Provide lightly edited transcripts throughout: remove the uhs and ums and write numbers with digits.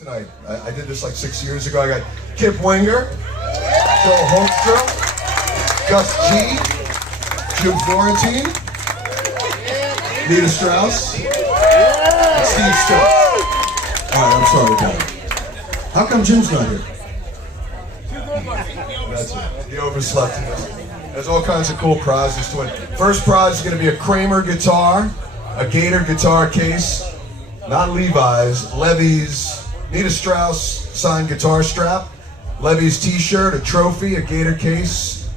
Tonight, I did this like 6 years ago. I got Kip Winger, Joel Holmstrom, Gus G, Jim Florentine, Nita Strauss, and Steve Stewart. Alright, I'm sorry about it. How come Jim's not here? That's it. He overslept. There's all kinds of cool prizes to win. First prize is going to be a Kramer guitar, a Gator guitar case, not Levi's, Levy's, Nita Strauss signed guitar strap, Levy's t-shirt, a trophy, a Gator case,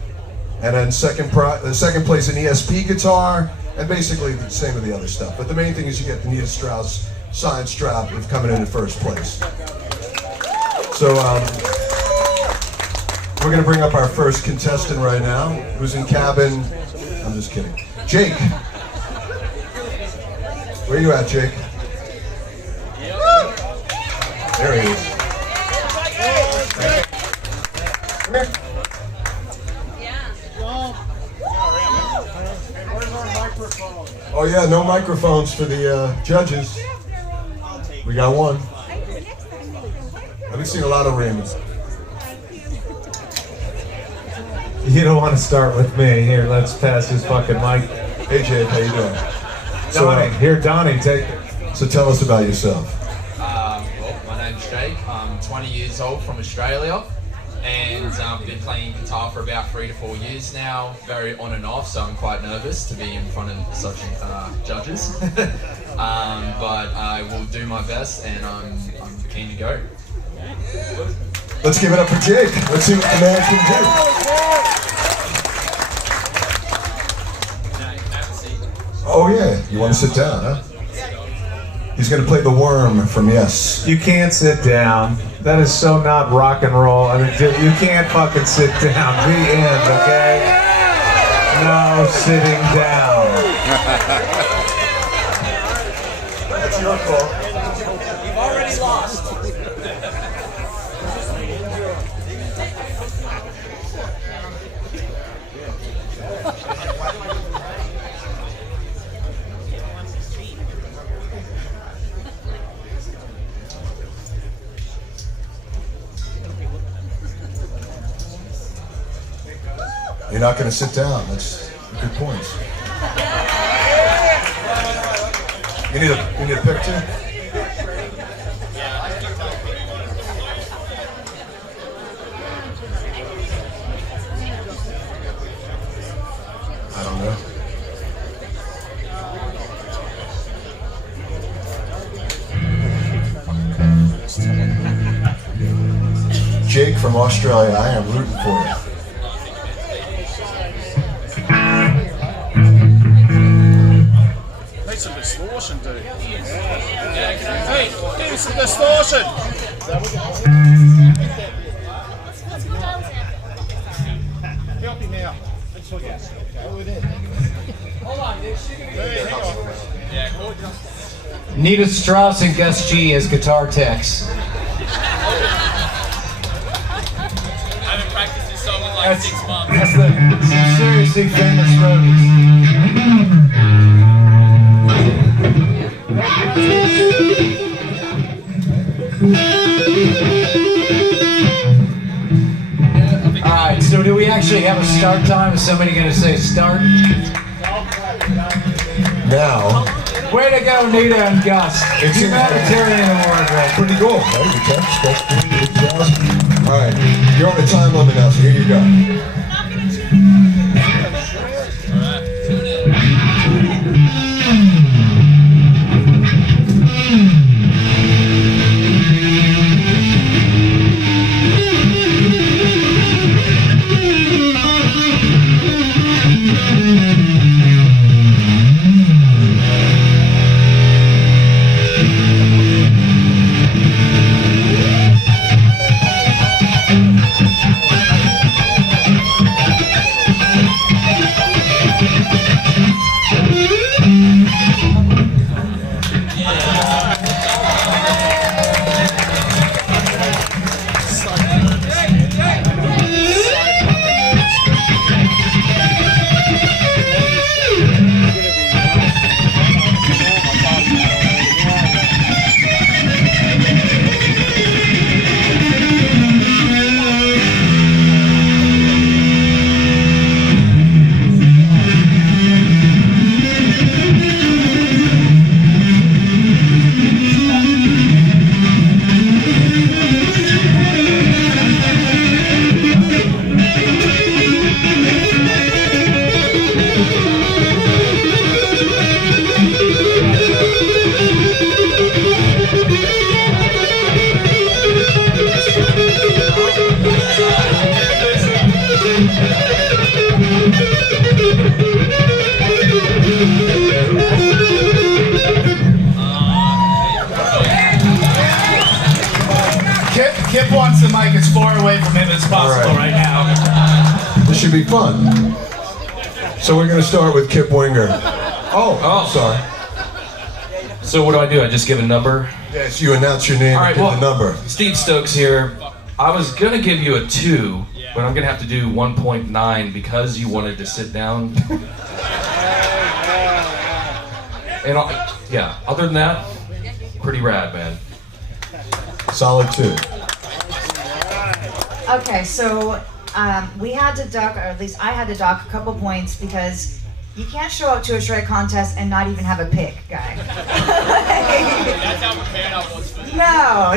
and then second place an ESP guitar, and basically the same of the other stuff. But the main thing is you get the Nita Strauss signed strap of coming in first place. So we're gonna bring up our first contestant right now, who's in cabin. I'm just kidding. Jake. Where you at, Jake? There he is. Come here. Oh yeah, no microphones for the judges. We got one. I've been seeing a lot of rings. You don't want to start with me. Here, let's pass his fucking mic. Hey Jake, how you doing? Donnie, here, Donnie, take it. So tell us about yourself. Well, my name's Jake. I'm 20 years old from Australia, and I've been playing guitar for about 3 to 4 years now, very on and off, so I'm quite nervous to be in front of such judges. But I will do my best, and I'm keen to go. Let's give it up for Jake. Let's see what the man can do. Oh yeah, you want to sit down, huh? He's going to play the worm from Yes. You can't sit down. That is so not rock and roll. I mean, you can't fucking sit down. The end, okay? No sitting down. That's your fault. You've already lost. You're not going to sit down. That's good points. You need a picture? I don't know. Jake from Australia, I am rooting for you. Some distortion, dude. Hey, do some distortion. Help him out. Hold on, dude. Hey, hang on. Yeah, cool. Nita Strauss and Gus G as guitar techs. I haven't practiced this song in like 6 months. That's the seriously famous roadies. Alright, so do we actually have a start time? Is somebody going to say start? Now, Way to go, Nita and Gus. It's Humanitarian award, right? pretty cool. Right? All right, you're on the time limit now, so here you go. Kip wants the mic as far away from him as possible right now. This should be fun. So we're going to start with Kip Winger. Oh, sorry. So what do? I just give a number? Yes, you announce your name and give the number. Steve Stokes here. I was gonna give you a 2, but I'm gonna have to do 1.9 because you wanted to sit down. And yeah, other than that, pretty rad, man. Solid 2. Okay, so we had to dock, or at least I had to dock a couple points because you can't show up to a shred contest and not even have a pick, guy. That's how prepared I was for this. No.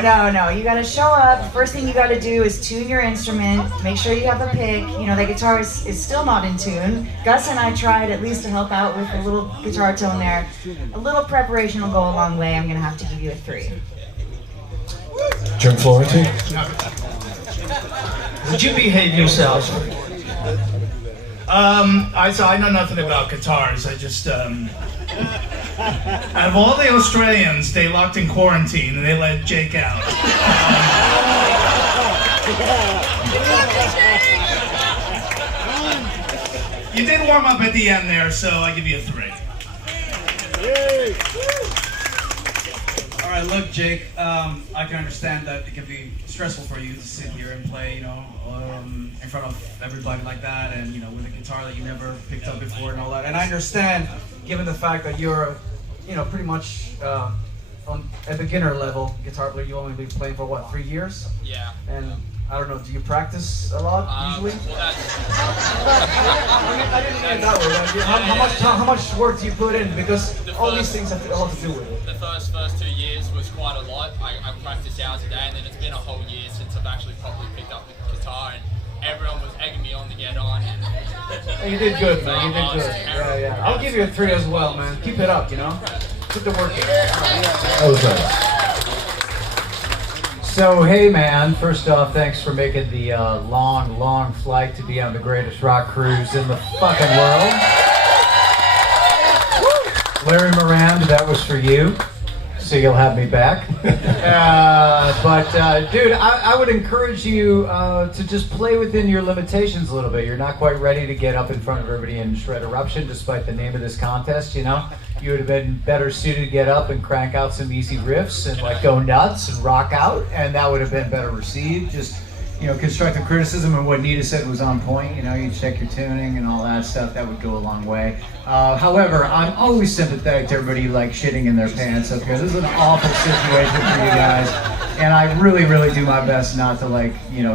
You gotta show up. The first thing you gotta do is tune your instrument. Make sure you have a pick. You know, the guitar is still not in tune. Gus and I tried at least to help out with a little guitar tone there. A little preparation will go a long way. I'm gonna have to give you a 3. Jim Florentine? Would you behave yourself? I know nothing about guitars. I just, out of all the Australians, they locked in quarantine and they let Jake out. You did warm up at the end there, so I give you a 3. All right, look, Jake, I can understand that it can be stressful for you to sit here and play, in front of everybody like that, and, with a guitar that you never picked up before and all that. And I understand, given the fact that you're, pretty much on a beginner level guitar player. You only been playing for, what, 3 years? Yeah. And I don't know, do you practice a lot usually? Well, that's... I didn't mean it that way. How much work do you put in? Because all these things have a lot to do with it. The first 2 years was quite a lot. I practiced hours a day, and then it's been a whole year since I've actually properly picked up the guitar, and everyone was egging me on to get on. And you did good, man. You did good. Yeah. I'll give you a 3 as well, man. Keep it up, Put the work in. That was nice. So, hey man, first off, thanks for making the long flight to be on the greatest rock cruise in the fucking world. Larry Moran, that was for you, so you'll have me back. Dude, I would encourage you to just play within your limitations a little bit. You're not quite ready to get up in front of everybody and shred eruption, despite the name of this contest, You would have been better suited to get up and crank out some easy riffs and go nuts and rock out, and that would have been better received. Just, constructive criticism and what Nita said was on point. You check your tuning and all that stuff. That would go a long way. However, I'm always sympathetic to everybody shitting in their pants up here. This is an awful situation for you guys, and I really, really do my best not to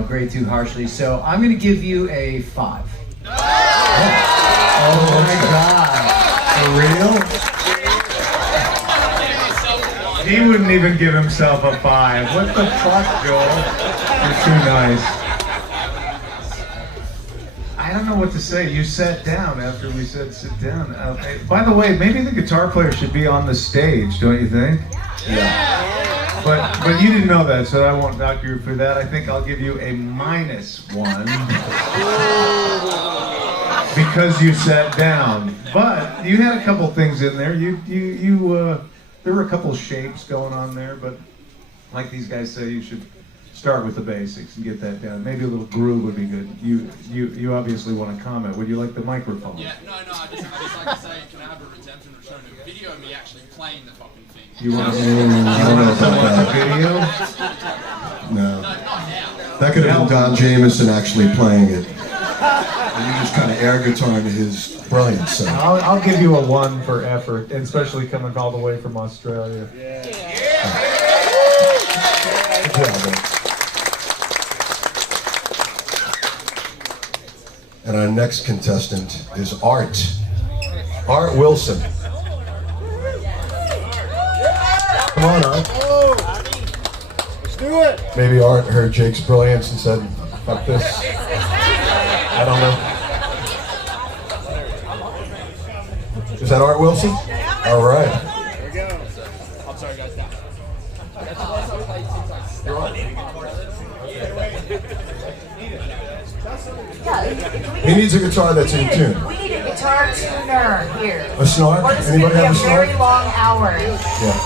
grade too harshly. So I'm going to give you a 5. Oh my God. For real? He wouldn't even give himself a 5. What the fuck, Joel? You're too nice. I don't know what to say. You sat down after we said sit down. By the way, maybe the guitar player should be on the stage, don't you think? Yeah. But you didn't know that, so I won't knock you for that. I think I'll give you a -1 because you sat down. But you had a couple things in there. There were a couple shapes going on there, but like these guys say, you should start with the basics and get that down. Maybe a little groove would be good. You obviously want to comment. Would you like the microphone? Yeah, no, I just like to say, can I have a redemption return to a video of me actually playing the fucking thing? You want to watch the video? No. No, not now. That could have been Don Jamieson actually playing it. And you just kind of air guitar into his brilliance. So. I'll give you a 1 for effort, and especially coming all the way from Australia. Good job, man. And our next contestant is Art. Art Wilson. Come on, Art. Let's do it. Maybe Art heard Jake's brilliance and said, fuck this. I don't know. Is that Art Wilson? All right. There we go. I'm sorry, guys. You're on. He needs a guitar that's in tune. We need a guitar tuner here. A snark? Or this is Anybody going to have a be a snark? very long hour. Yeah.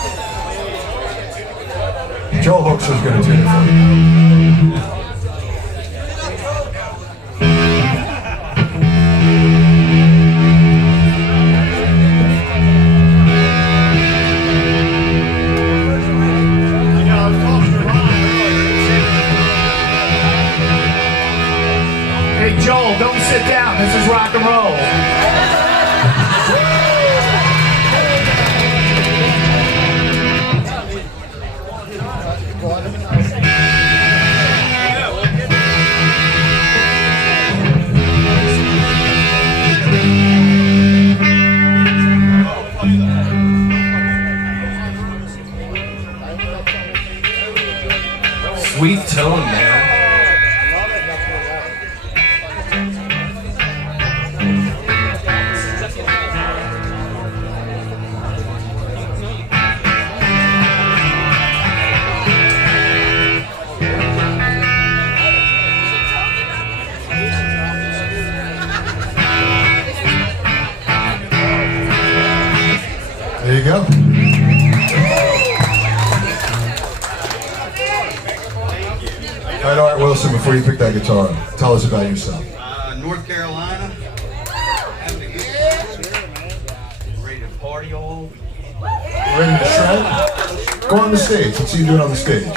Joel Hooks is going to tune it for you. Hey, Joel, don't sit down. This is rock and roll. Sweet tone, man. There you go. All right, Art Wilson, before you pick that guitar, tell us about yourself. North Carolina. Having a good time. Ready to party all weekend. Ready to shred? Go on the stage. Let's see you do it on the stage.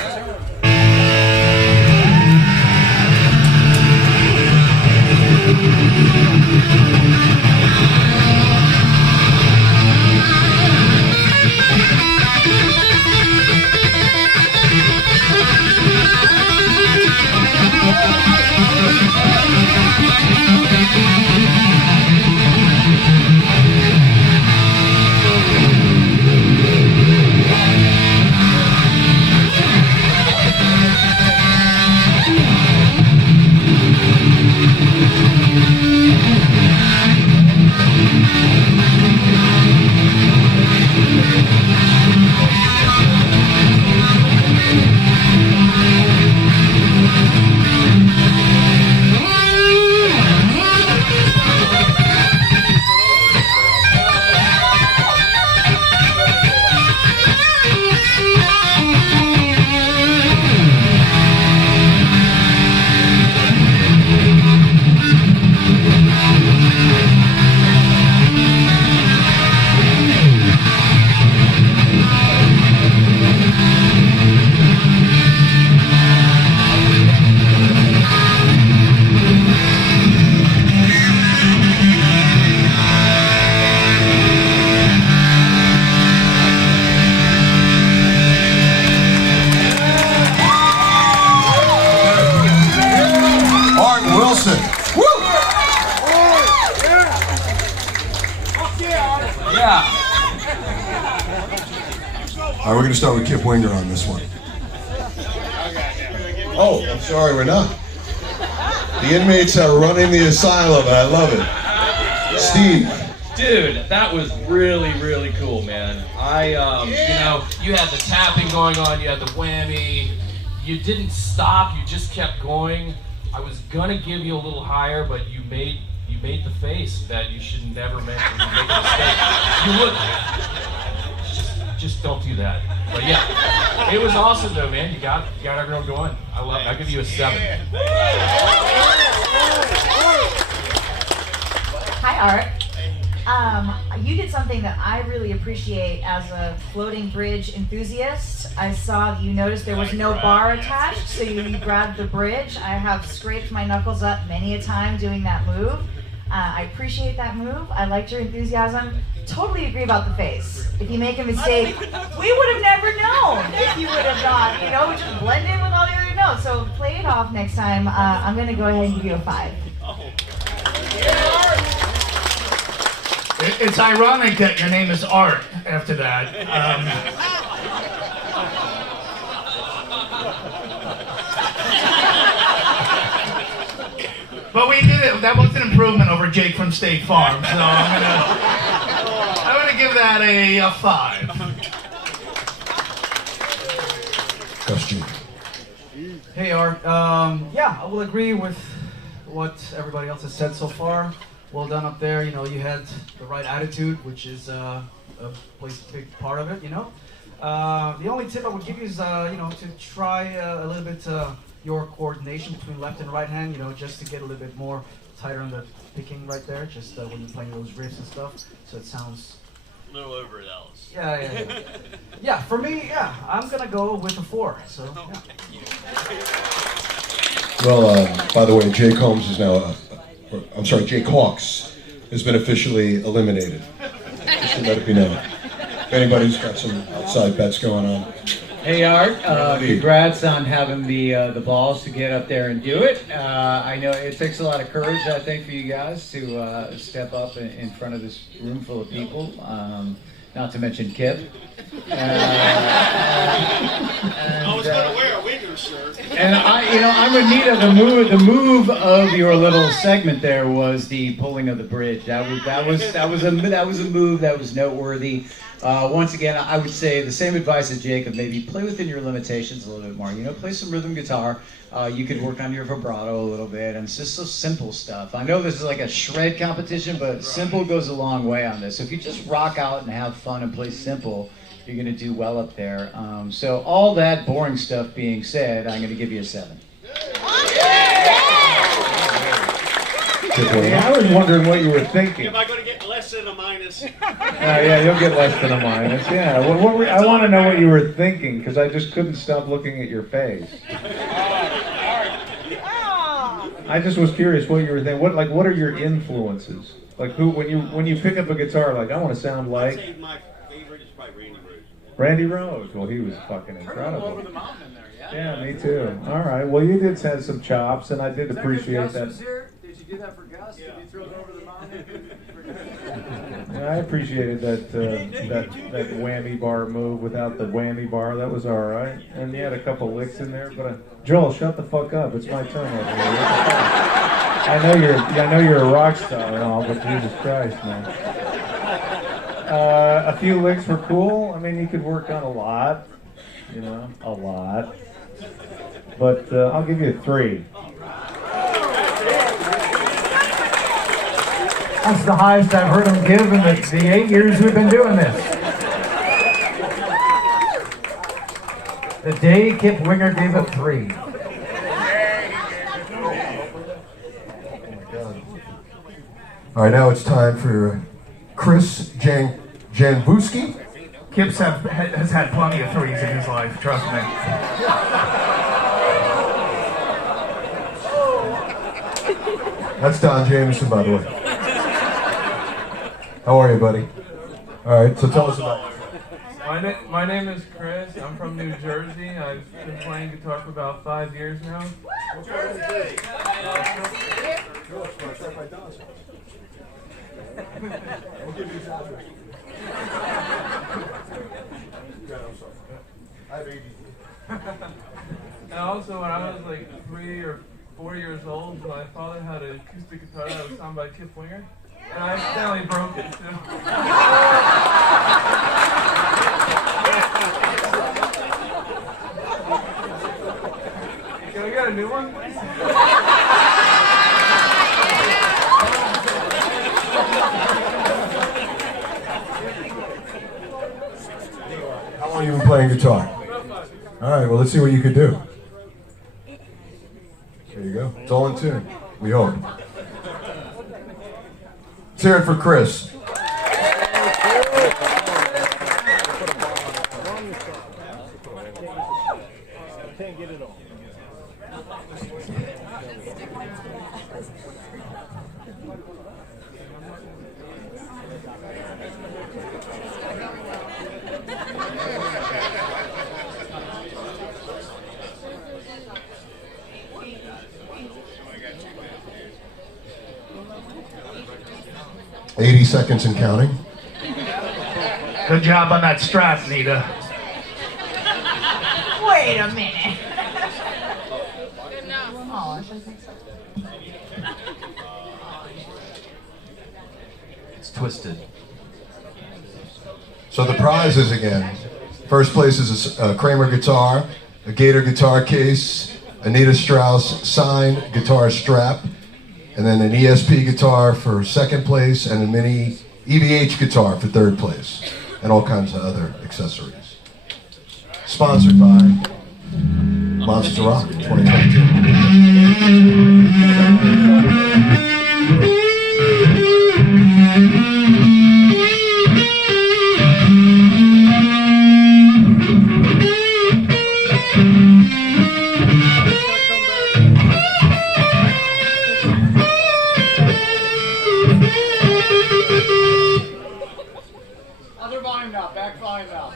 Wilson. Woo! Yeah. All right, we're going to start with Kip Winger on this one. Oh, I'm sorry, we're not. The inmates are running the asylum, and I love it. Steve. Dude, that was really, really cool, man. You had the tapping going on, you had the whammy. You didn't stop, you just kept going. I was gonna give you a little higher, but you made the face that you should never make when you make a mistake. You would just don't do that. But yeah, it was awesome though, man. You got everyone going. I'll give you a 7. Hi, Art. You did something that I really appreciate as a floating bridge enthusiast. I saw that you noticed there was no bar attached, so you grabbed the bridge. I have scraped my knuckles up many a time doing that move. I appreciate that move. I liked your enthusiasm. Totally agree about the face. If you make a mistake, we would have never known if you would have not, just blend in with all the other notes. So play it off next time. I'm going to go ahead and give you a 5. It's ironic that your name is Art after that. But we did it. That was an improvement over Jake from State Farm. So I'm gonna give that a 5. Question. Hey Art, yeah, I will agree with what everybody else has said so far. Well done up there, you had the right attitude, which is a big part of it, The only tip I would give you is, to try a little bit, your coordination between left and right hand, you know, just to get a little bit more tighter on the picking right there, just when you're playing those riffs and stuff, so it sounds A little over it, Alice. yeah. Yeah, for me, yeah, I'm gonna go with a 4. So yeah. Well, by the way, Jake Holmes is now, I'm sorry, Jake Hawks has been officially eliminated. Just to let it be known. If anybody's got some outside bets going on. Hey Art, congrats on having the balls to get up there and do it. I know it takes a lot of courage, I think, for you guys to step up in front of this room full of people. Not to mention Kip. I was going to wear a winter shirt. And I'm Anita. The move of your little segment there was the pulling of the bridge. That was a move that was noteworthy. Once again, I would say the same advice as Jacob. Maybe play within your limitations a little bit more. You know, play some rhythm guitar. You could work on your vibrato a little bit, and it's just so simple stuff. I know this is like a shred competition, but simple goes a long way on this. So if you just rock out and have fun and play simple, you're going to do well up there. So all that boring stuff being said, I'm going to give you a 7. Yeah, I was wondering what you were thinking. Am I going to get less than a minus? Yeah, you'll get less than a minus. Yeah, I want to know what you were thinking because I just couldn't stop looking at your face. I just was curious what you were thinking. What are your influences? Like who when you pick up a guitar, like I want to sound I'd like. say my favorite is probably Randy Rhoads. Randy Rhoads. Well, he was fucking incredible. Over the mountain in there, yeah. Yeah, me too. All right. Well, you did have some chops, and I did appreciate that. Did you do that for Gus? Did you throw it over the mountain? Yeah, I appreciated that whammy bar move without the whammy bar. That was all right. And you had a couple licks in there, but Joel, shut the fuck up. It's my turn over here. I know you're a rock star and all, but Jesus Christ, man. A few licks were cool. I mean, you could work on a lot, you know, a lot. But I'll give you a 3. That's the highest I've heard him give in the 8 years we've been doing this. The day Kip Winger gave a 3. All right, now it's time for Chris Janvuski. Kip's has had plenty of 3s in his life, trust me. That's Don Jameson, by the way. How are you, buddy? All right, so tell us about it. My name is Chris. I'm from New Jersey. I've been playing guitar for about 5 years now. Jersey! We'll give you his address. I'm sorry. I have ADD. And also, when I was like 3 or 4 years old, my father had an acoustic guitar that was signed by Kip Winger, and I accidentally broke it too. Can we get a new one? How long have you been playing guitar? All right, well, let's see what you can do. There you go. It's all in tune. We hope. Let's hear it for Chris. 80 seconds and counting. Good job on that strap, Nita. Wait a minute. Oh, should I take some? It's twisted. So the prizes again. First place is a Kramer guitar, a Gator guitar case, Anita Strauss signed guitar strap, and then an ESP guitar for second place, and a mini EVH guitar for third place, and all kinds of other accessories. Sponsored by Monsters of Rock 2022. Other volume now, back volume now.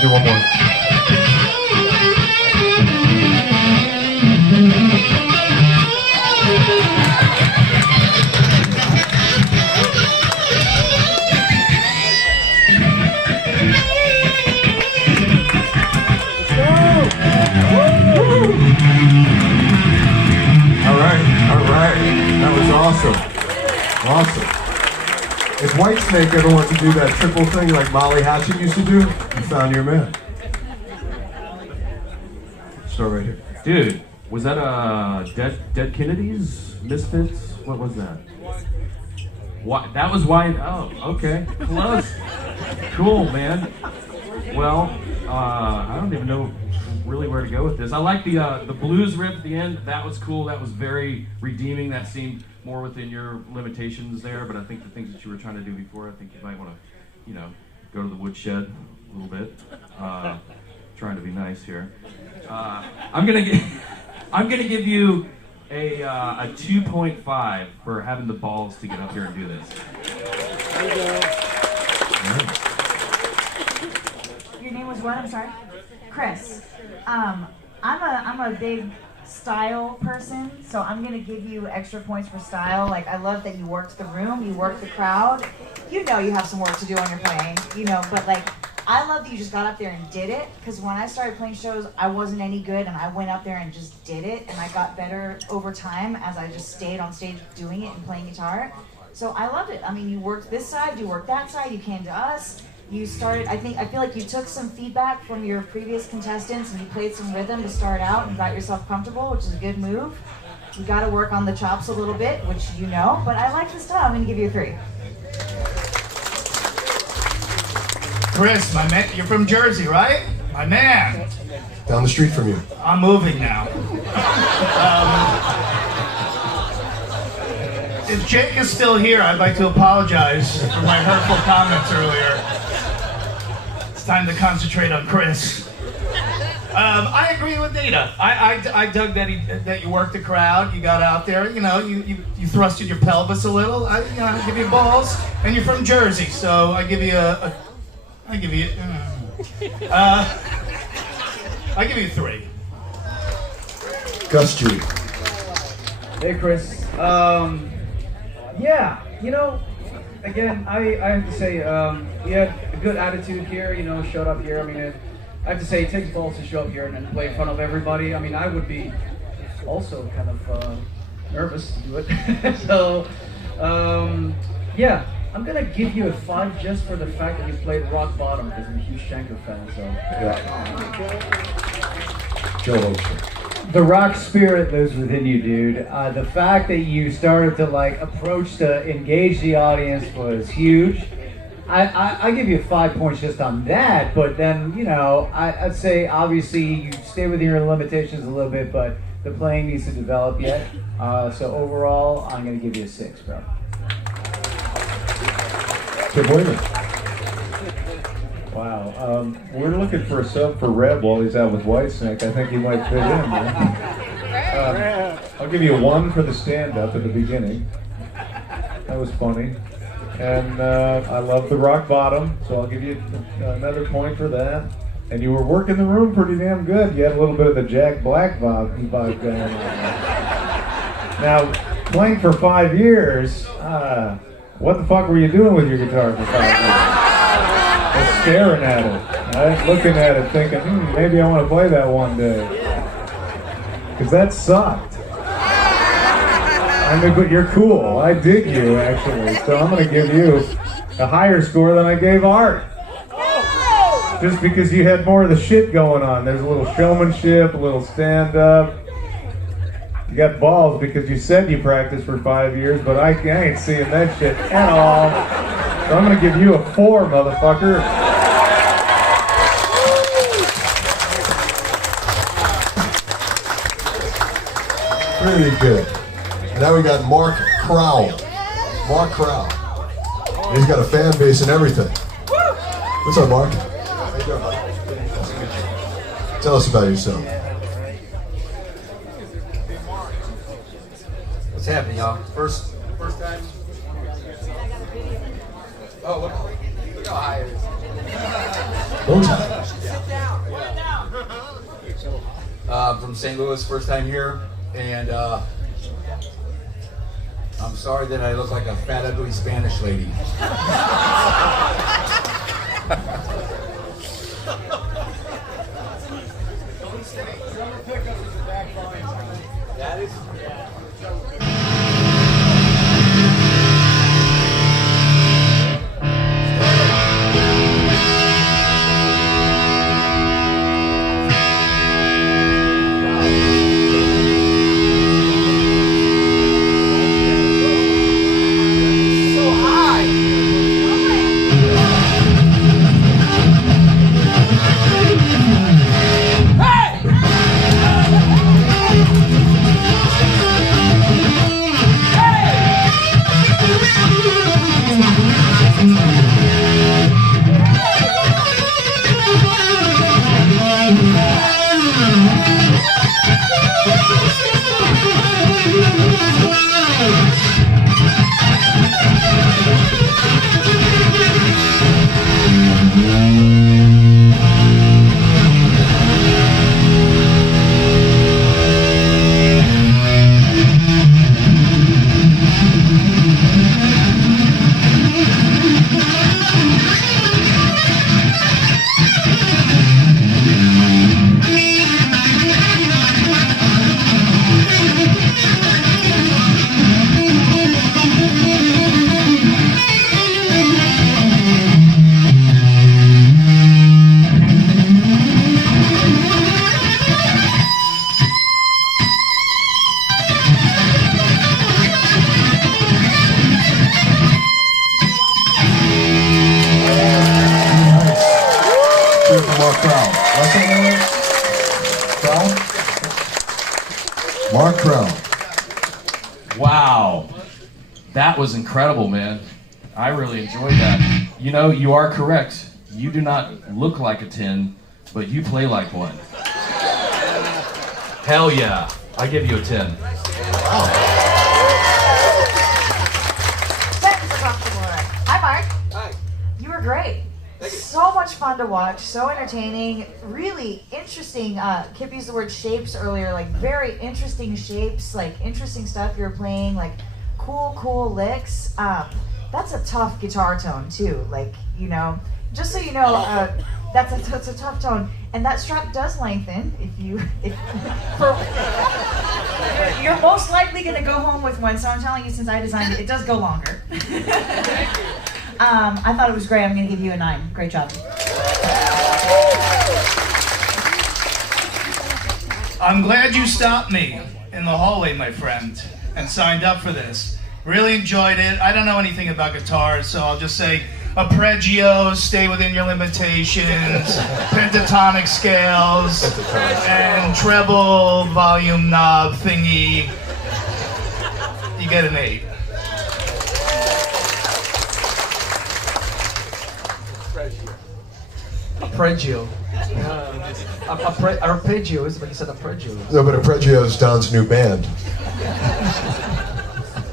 Do one more. All right. That was awesome. If Whitesnake ever wants to do that triple thing like Molly Hatchet used to do, you found your man. Start right here. Dude, was that Dead Kennedys? Misfits? What was that? What? That was why. Oh, okay. Close. Cool, man. Well, I don't even know really where to go with this. I like the blues riff at the end. That was cool. That was very redeeming. That seemed more within your limitations there. But I think the things that you were trying to do before, I think you might want to, go to the woodshed a little bit. Trying to be nice here. I'm gonna give you a 2.5 for having the balls to get up here and do this. There you go. Your name was what? I'm sorry. Chris. I'm a big style person, so I'm gonna give you extra points for style. Like, I love that you worked the room, you worked the crowd. You have some work to do on your playing, but like, I love that you just got up there and did it, because when I started playing shows, I wasn't any good, and I went up there and just did it, and I got better over time as I just stayed on stage doing it and playing guitar. So I loved it. I mean, you worked this side, you worked that side, you came to us. You started, I feel like you took some feedback from your previous contestants and you played some rhythm to start out and got yourself comfortable, which is a good move. You got to work on the chops a little bit, which but I like the style. I'm going to give you a 3. Chris, my man, you're from Jersey, right? My man. Down the street from you. I'm moving now. If Jake is still here, I'd like to apologize for my hurtful comments earlier. It's time to concentrate on Chris. I agree with Nita. I dug that you worked the crowd. You got out there. You thrusted your pelvis a little. I give you balls, and you're from Jersey, so I give you I give you 3. Gus G. Hey, Chris. Yeah, again, I have to say, you had a good attitude here, showed up here. I mean, I have to say, it takes balls to show up here and then play in front of everybody. I mean, I would be also kind of nervous to do it. So, yeah, I'm going to give you a 5 just for the fact that you played Rock Bottom, because I'm a huge Shanker fan, so. Yeah. Joe. The rock spirit lives within you, dude. The fact that you started to approach to engage the audience was huge. I give you 5 points just on that, but then I'd say obviously you stay within your limitations a little bit, but the playing needs to develop yet. So overall, I'm gonna give you a 6, bro. Good morning. Wow, we're looking for a sub for Reb while he's out with Whitesnake. I think he might fit in, man. I'll give you a 1 for the stand-up at the beginning. That was funny. And I love the Rock Bottom, so I'll give you another point for that. And you were working the room pretty damn good. You had a little bit of the Jack Black vibe going on. Now, playing for 5 years, What the fuck were you doing with your guitar for 5 years? Just staring at it, right? Looking at it, thinking, maybe I want to play that one day. Because that sucked. I mean, but you're cool. I dig you, actually. So I'm going to give you a higher score than I gave Art. Just because you had more of the shit going on. There's a little showmanship, a little stand-up. You got balls because you said you practiced for 5 years, but I ain't seeing that shit at all. So I'm gonna give you a 4, motherfucker. Really good. Now we got Mark Crowell. Mark Crowell. He's got a fan base and everything. What's up, Mark? Tell us about yourself. What's happening, y'all? First time. Oh, look how high it is. From St. Louis, first time here, and I'm sorry that I look like a fat, ugly Spanish lady. That is. Mark Crowell. Wow. That was incredible, man. I really enjoyed that. You know, you are correct. You do not look like a 10, but you play like one. Hell yeah. I give you a 10. Hi, Mark. Hi. You were great. So much fun to watch, so entertaining, really interesting. Kip used the word shapes earlier, like very interesting shapes, like interesting stuff you're playing, like cool licks. That's a tough guitar tone too, like, you know, just so you know, that's a tough tone. And that strap does lengthen you're most likely gonna go home with one, so I'm telling you, since I designed it, it does go longer. I thought it was great. I'm going to give you a 9. Great job. I'm glad you stopped me in the hallway, my friend, and signed up for this. Really enjoyed it. I don't know anything about guitars, so I'll just say arpeggios, stay within your limitations, pentatonic scales, and treble volume knob thingy. You get an 8. Arpeggio. Arpeggio is what you said, arpeggio. No, but Arpeggio is Don's new band.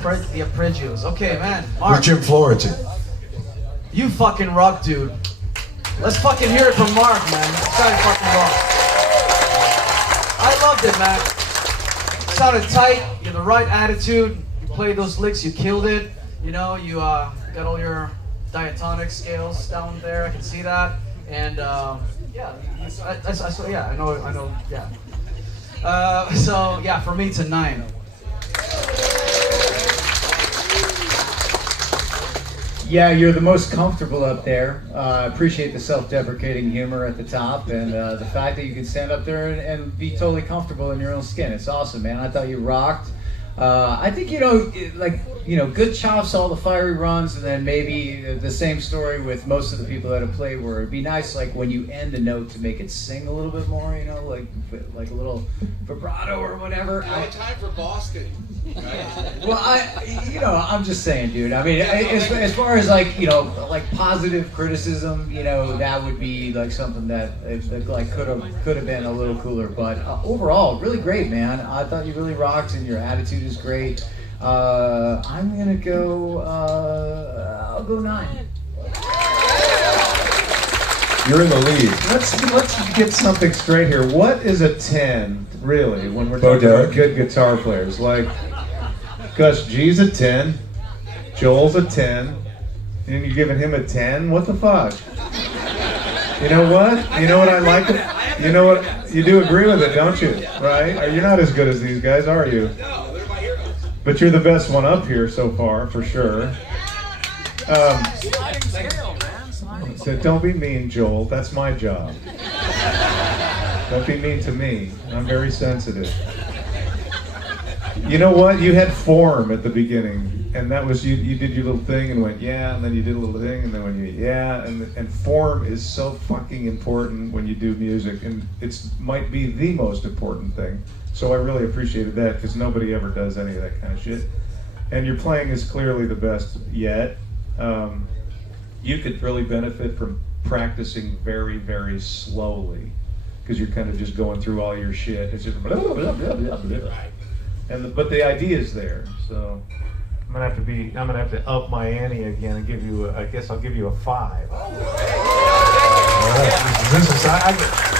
The arpeggios. Okay, man. Mark, With Jim Florentine. you fucking rock, dude. Let's fucking hear it from Mark, man. This guy fucking rocks. I loved it, man. Sounded tight. You had the right attitude. You played those licks. You killed it. You know, you got all your diatonic scales down there. I can see that. And yeah, I know, yeah. So yeah, for me it's a 9. Yeah, you're the most comfortable up there. Appreciate the self-deprecating humor at the top, and the fact that you can stand up there and be totally comfortable in your own skin. It's awesome, man. I thought you rocked. I think, good chops, all the fiery runs, and then maybe the same story with most of the people that have played, where it'd be nice, like, when you end a note to make it sing a little bit more, like a little vibrato or whatever. Now time for Boston. Well, I'm just saying, dude. I mean, as far as like positive criticism, that would be like something that like could have been a little cooler. But overall, really great, man. I thought you really rocked, and your attitude is great. I'm gonna go. I'll go 9. You're in the lead. Let's get something straight here. What is a 10, really, when we're talking about good guitar players? Like, Gus G's a 10, Joel's a 10, and you're giving him a 10? What the fuck? You know what? You know what I like? You know what? You do agree with it, don't you? Right? You're not as good as these guys, are you? No, they're my heroes. But you're the best one up here so far, for sure. So don't be mean, Joel. That's my job. Don't be mean to me. I'm very sensitive. You know what? You had form at the beginning, and that was you did your little thing and went, yeah, and then you did a little thing, and then when you, yeah, and form is so fucking important when you do music, and it's might be the most important thing. So I really appreciated that, because nobody ever does any of that kind of shit. And your playing is clearly the best yet. You could really benefit from practicing very, very slowly, because you're kind of just going through all your shit. It's just blah, blah, blah, blah, blah, blah. But the idea is there. So I'm gonna have to up my ante again and give you. I guess I'll give you a 5. All right.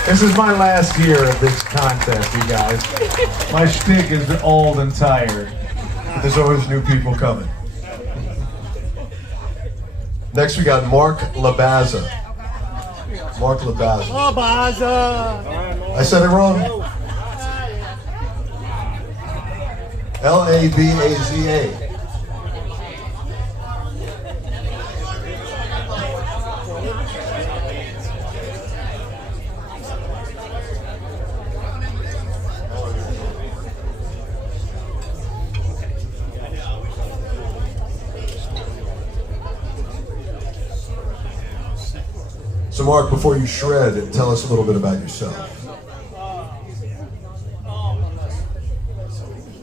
This is my last year of this contest, you guys. My shtick is old and tired. But there's always new people coming. Next we got Mark Labaza. Mark Labaza. Labaza. I said it wrong. Labaza. So Mark, before you shred, tell us a little bit about yourself.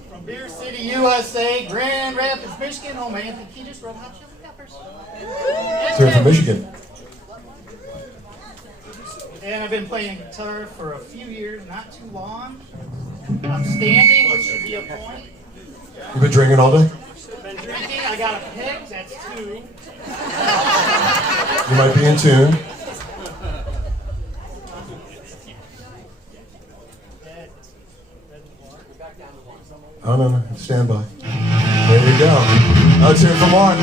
From Beer City, USA, Grand Rapids, Michigan, home of Anthony Kiedis, Red Hot Chili Peppers. So you're from Michigan. And I've been playing guitar for a few years, not too long. I'm standing, which should be a point. You've been drinking all day? Been drinking, I got a peg, that's 2. You might be in tune. Oh, no, stand by. There you go. Let's hear it for Mark.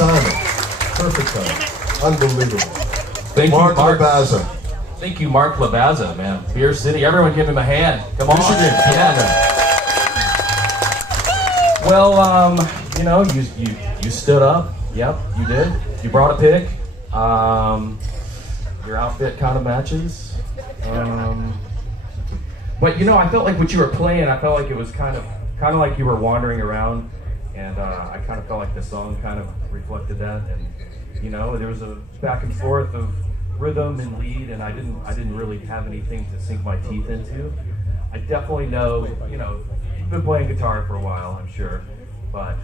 timing. Perfect timing. Unbelievable. Thank Mark you, Mark. Labaza. Thank you, Mark Labaza, man. Beer City. Everyone give him a hand. Come on. Michigan. Yeah. Well, you know, you stood up. Yep, you did. You brought a pick. Your outfit kind of matches. But you know, I felt like what you were playing, I felt like it was kind of like you were wandering around, and I kind of felt like the song kind of reflected that. And you know, there was a back and forth of rhythm and lead, and I didn't really have anything to sink my teeth into. I definitely know, you know, you've been playing guitar for a while, I'm sure, but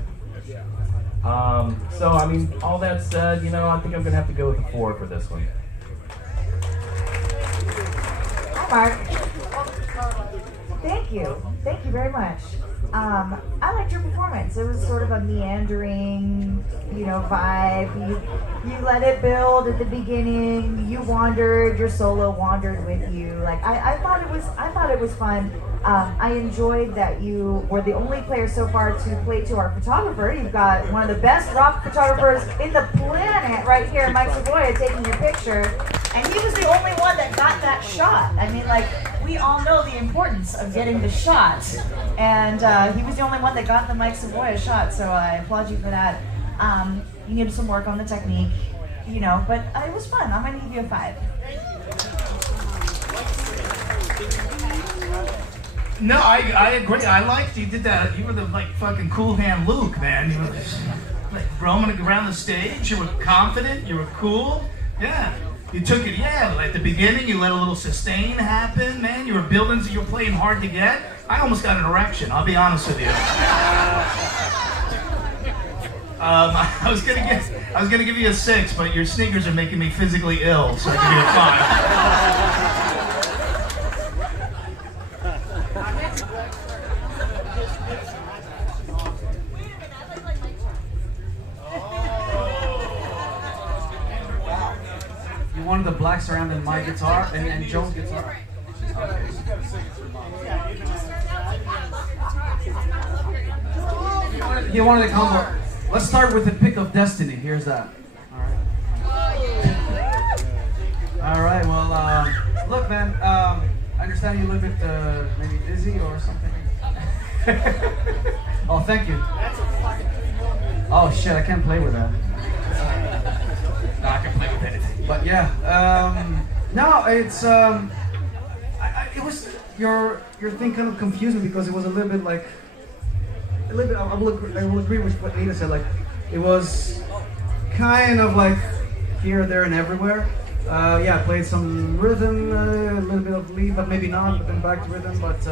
so I mean, all that said, you know, I think I'm gonna have to go with a 4 for this one. Hi, Mark. Thank you. Thank you very much. I liked your performance. It was sort of a meandering, vibe. You let it build at the beginning. You wandered. Your solo wandered with you. Like I thought it was fun. I enjoyed that you were the only player so far to play to our photographer. You've got one of the best rock photographers in the planet right here, Mike Savoya, taking your picture. And he was the only one that got that shot. I mean, like, we all know the importance of getting the shot. And he was the only one that got the Mike Savoya shot, so I applaud you for that. You needed some work on the technique, but it was fun. I'm gonna give you a 5. No, I agree. I liked you did that. You were the fucking cool hand Luke, man. You were just, roaming around the stage. You were confident. You were cool. Yeah. You took it, at the beginning, you let a little sustain happen, man. You were building, so you were playing hard to get. I almost got an erection, I'll be honest with you. I was gonna give you a 6, but your sneakers are making me physically ill, so I give you a 5. One of the black surrounding my guitar and Joe's guitar. Okay. He wanted to combo. Let's start with the pick of destiny. Here's that. All right. Well, look, man. I understand you're a little bit maybe dizzy or something. Oh, thank you. Oh shit! I can't play with that. No, I can play with anything. But yeah, no, it's it was your thing kind of confused me because it was a little bit. I will agree with what Nina said. Like, it was kind of like here, there, and everywhere. Yeah, I played some rhythm, a little bit of lead, but maybe not. But then back to rhythm. But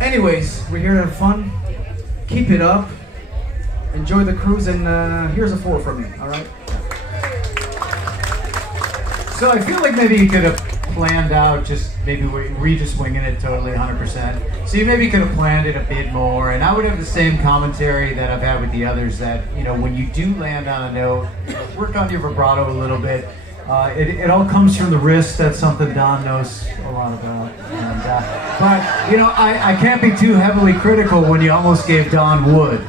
anyways, we're here to have fun. Keep it up. Enjoy the cruise, and here's a 4 from me. All right. So I feel like maybe you could have planned out were you just winging it totally 100%? So you maybe could have planned it a bit more, and I would have the same commentary that I've had with the others that, when you do land on a note, work on your vibrato a little bit. It all comes from the wrist. That's something Don knows a lot about. And, but, I can't be too heavily critical when you almost gave Don wood.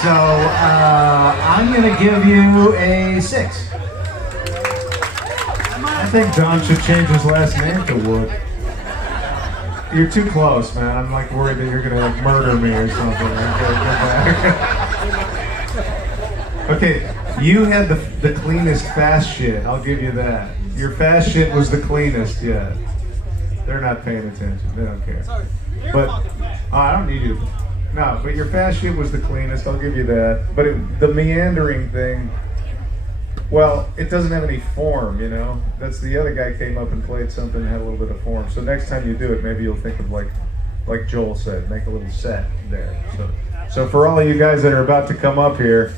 So I'm going to give you a 6. I think Don should change his last name to Wood. You're too close, man. I'm worried that you're gonna murder me or something. Okay, you had the cleanest fast shit. I'll give you that. Your fast shit was the cleanest yet. They're not paying attention. They don't care. But I don't need you. No, but your fast shit was the cleanest. I'll give you that. But the meandering thing. Well, it doesn't have any form, That's the other guy came up and played something that had a little bit of form. So next time you do it, maybe you'll think of like Joel said, make a little set there. So for all of you guys that are about to come up here,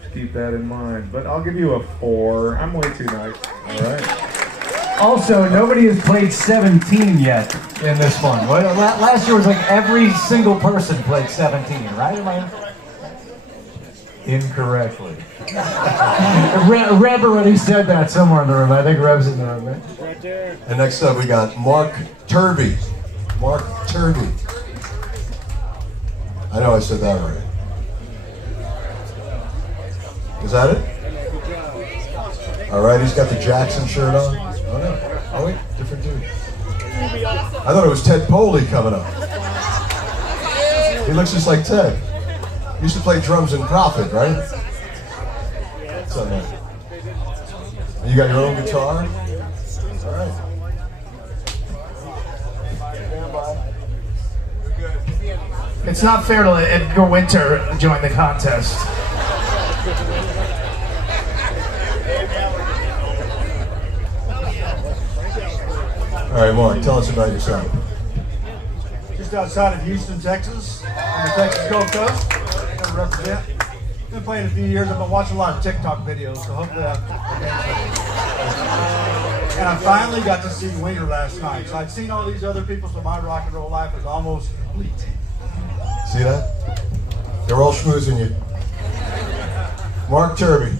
just keep that in mind. But I'll give you a 4. I'm way too nice. All right. Also, nobody has played 17 yet in this one. Last year was like every single person played 17, right? Am I incorrectly? Reb already said that somewhere in the room. I think Reb's in the room, right? Right there. And next up we got Mark Turvey. Mark Turvey. I know I said that right. Is that it? All right, he's got the Jackson shirt on. Oh no. Oh wait, different dude. I thought it was Ted Poley coming up. He looks just like Ted. He used to play drums in Prophet, right? What's up, man? You got your own guitar? All right. It's not fair to let Edgar Winter join the contest. All right, Mark, tell us about yourself. Just outside of Houston, Texas, on the Texas Gulf Coast. Gotta represent. Been playing a few years. I've been watching a lot of TikTok videos, so hopefully and I finally got to see Winger last night. So I'd seen all these other people, so my rock and roll life was almost complete. See that? They're all schmoozing you. Mark Turby.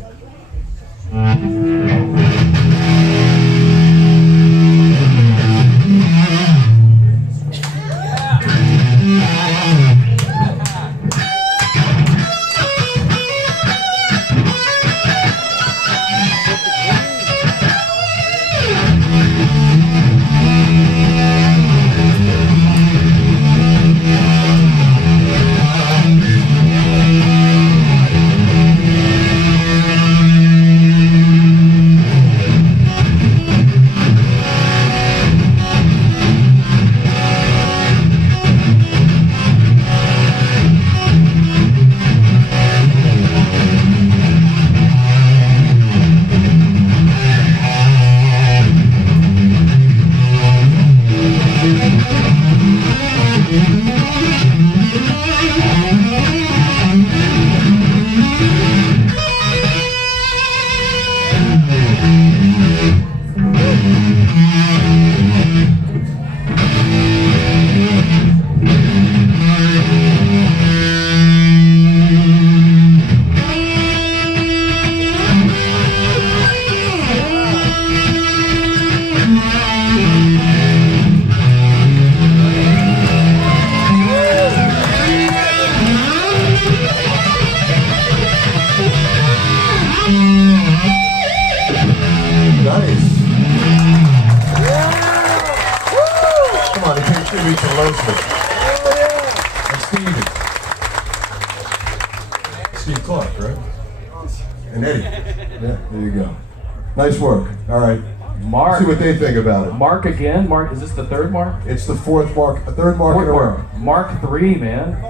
Steve Clark, right? And Eddie. Yeah, there you go. Nice work. All right. Mark. See what they think about it. Mark again? Mark, is this the third Mark? It's the fourth Mark, third Mark in a row. Mark 3, man.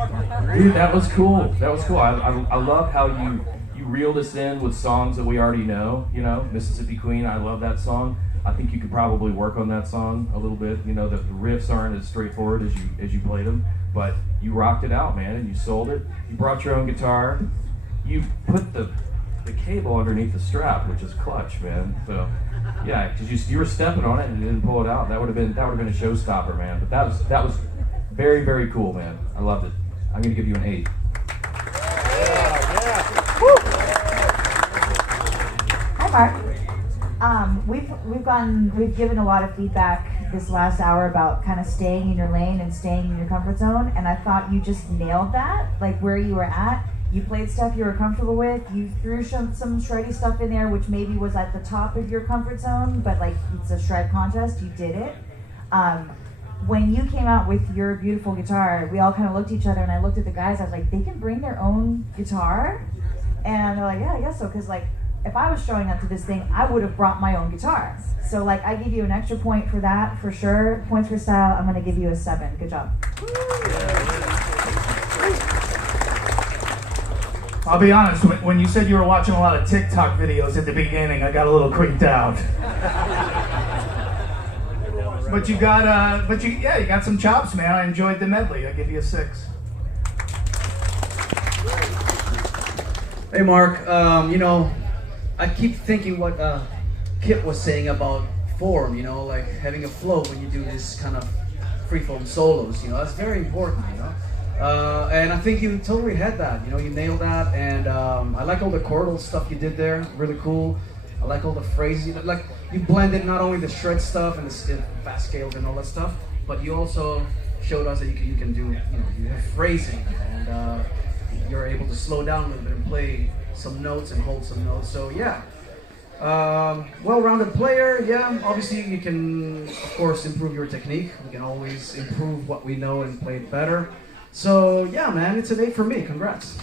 Dude, that was cool. That was cool. I love how you reeled us in with songs that we already know. You know, Mississippi Queen, I love that song. I think you could probably work on that song a little bit. You know, the riffs aren't as straightforward as you played them, but you rocked it out, man, and you sold it. You brought your own guitar. You put the cable underneath the strap, which is clutch, man. So, yeah, because you were stepping on it and you didn't pull it out. That would have been a showstopper, man. But that was very, very cool, man. I loved it. I'm gonna give you an 8. Hi, Mark. We've given a lot of feedback this last hour about kind of staying in your lane and staying in your comfort zone, and I thought you just nailed that. Like where you were at, you played stuff you were comfortable with. You threw some shreddy stuff in there, which maybe was at the top of your comfort zone, but like it's a shred contest. You did it. When you came out with your beautiful guitar, we all kind of looked at each other, and I looked at the guys. I was like, they can bring their own guitar, and they're like, yeah, I guess so, because like. If I was showing up to this thing, I would have brought my own guitar. So like, I give you an extra point for that, for sure. Points for style, I'm gonna give you a 7. Good job. I'll be honest, when you said you were watching a lot of TikTok videos at the beginning, I got a little creeped out. But you got some chops, man. I enjoyed the medley. I give you a 6. Hey Mark, I keep thinking what Kip was saying about form, like having a flow when you do this kind of freeform solos, that's very important, and I think you totally had that, you nailed that, and I like all the chordal stuff you did there, really cool. I like all the phrases, like you blended not only the shred stuff and the fast scales and all that stuff, but you also showed us that you can do, you have phrasing, and you're able to slow down a little bit and play some notes and hold some notes. So yeah, well-rounded player. Yeah, obviously you can of course improve your technique. We can always improve what we know and play it better. So yeah, man, it's an 8 for me. Congrats.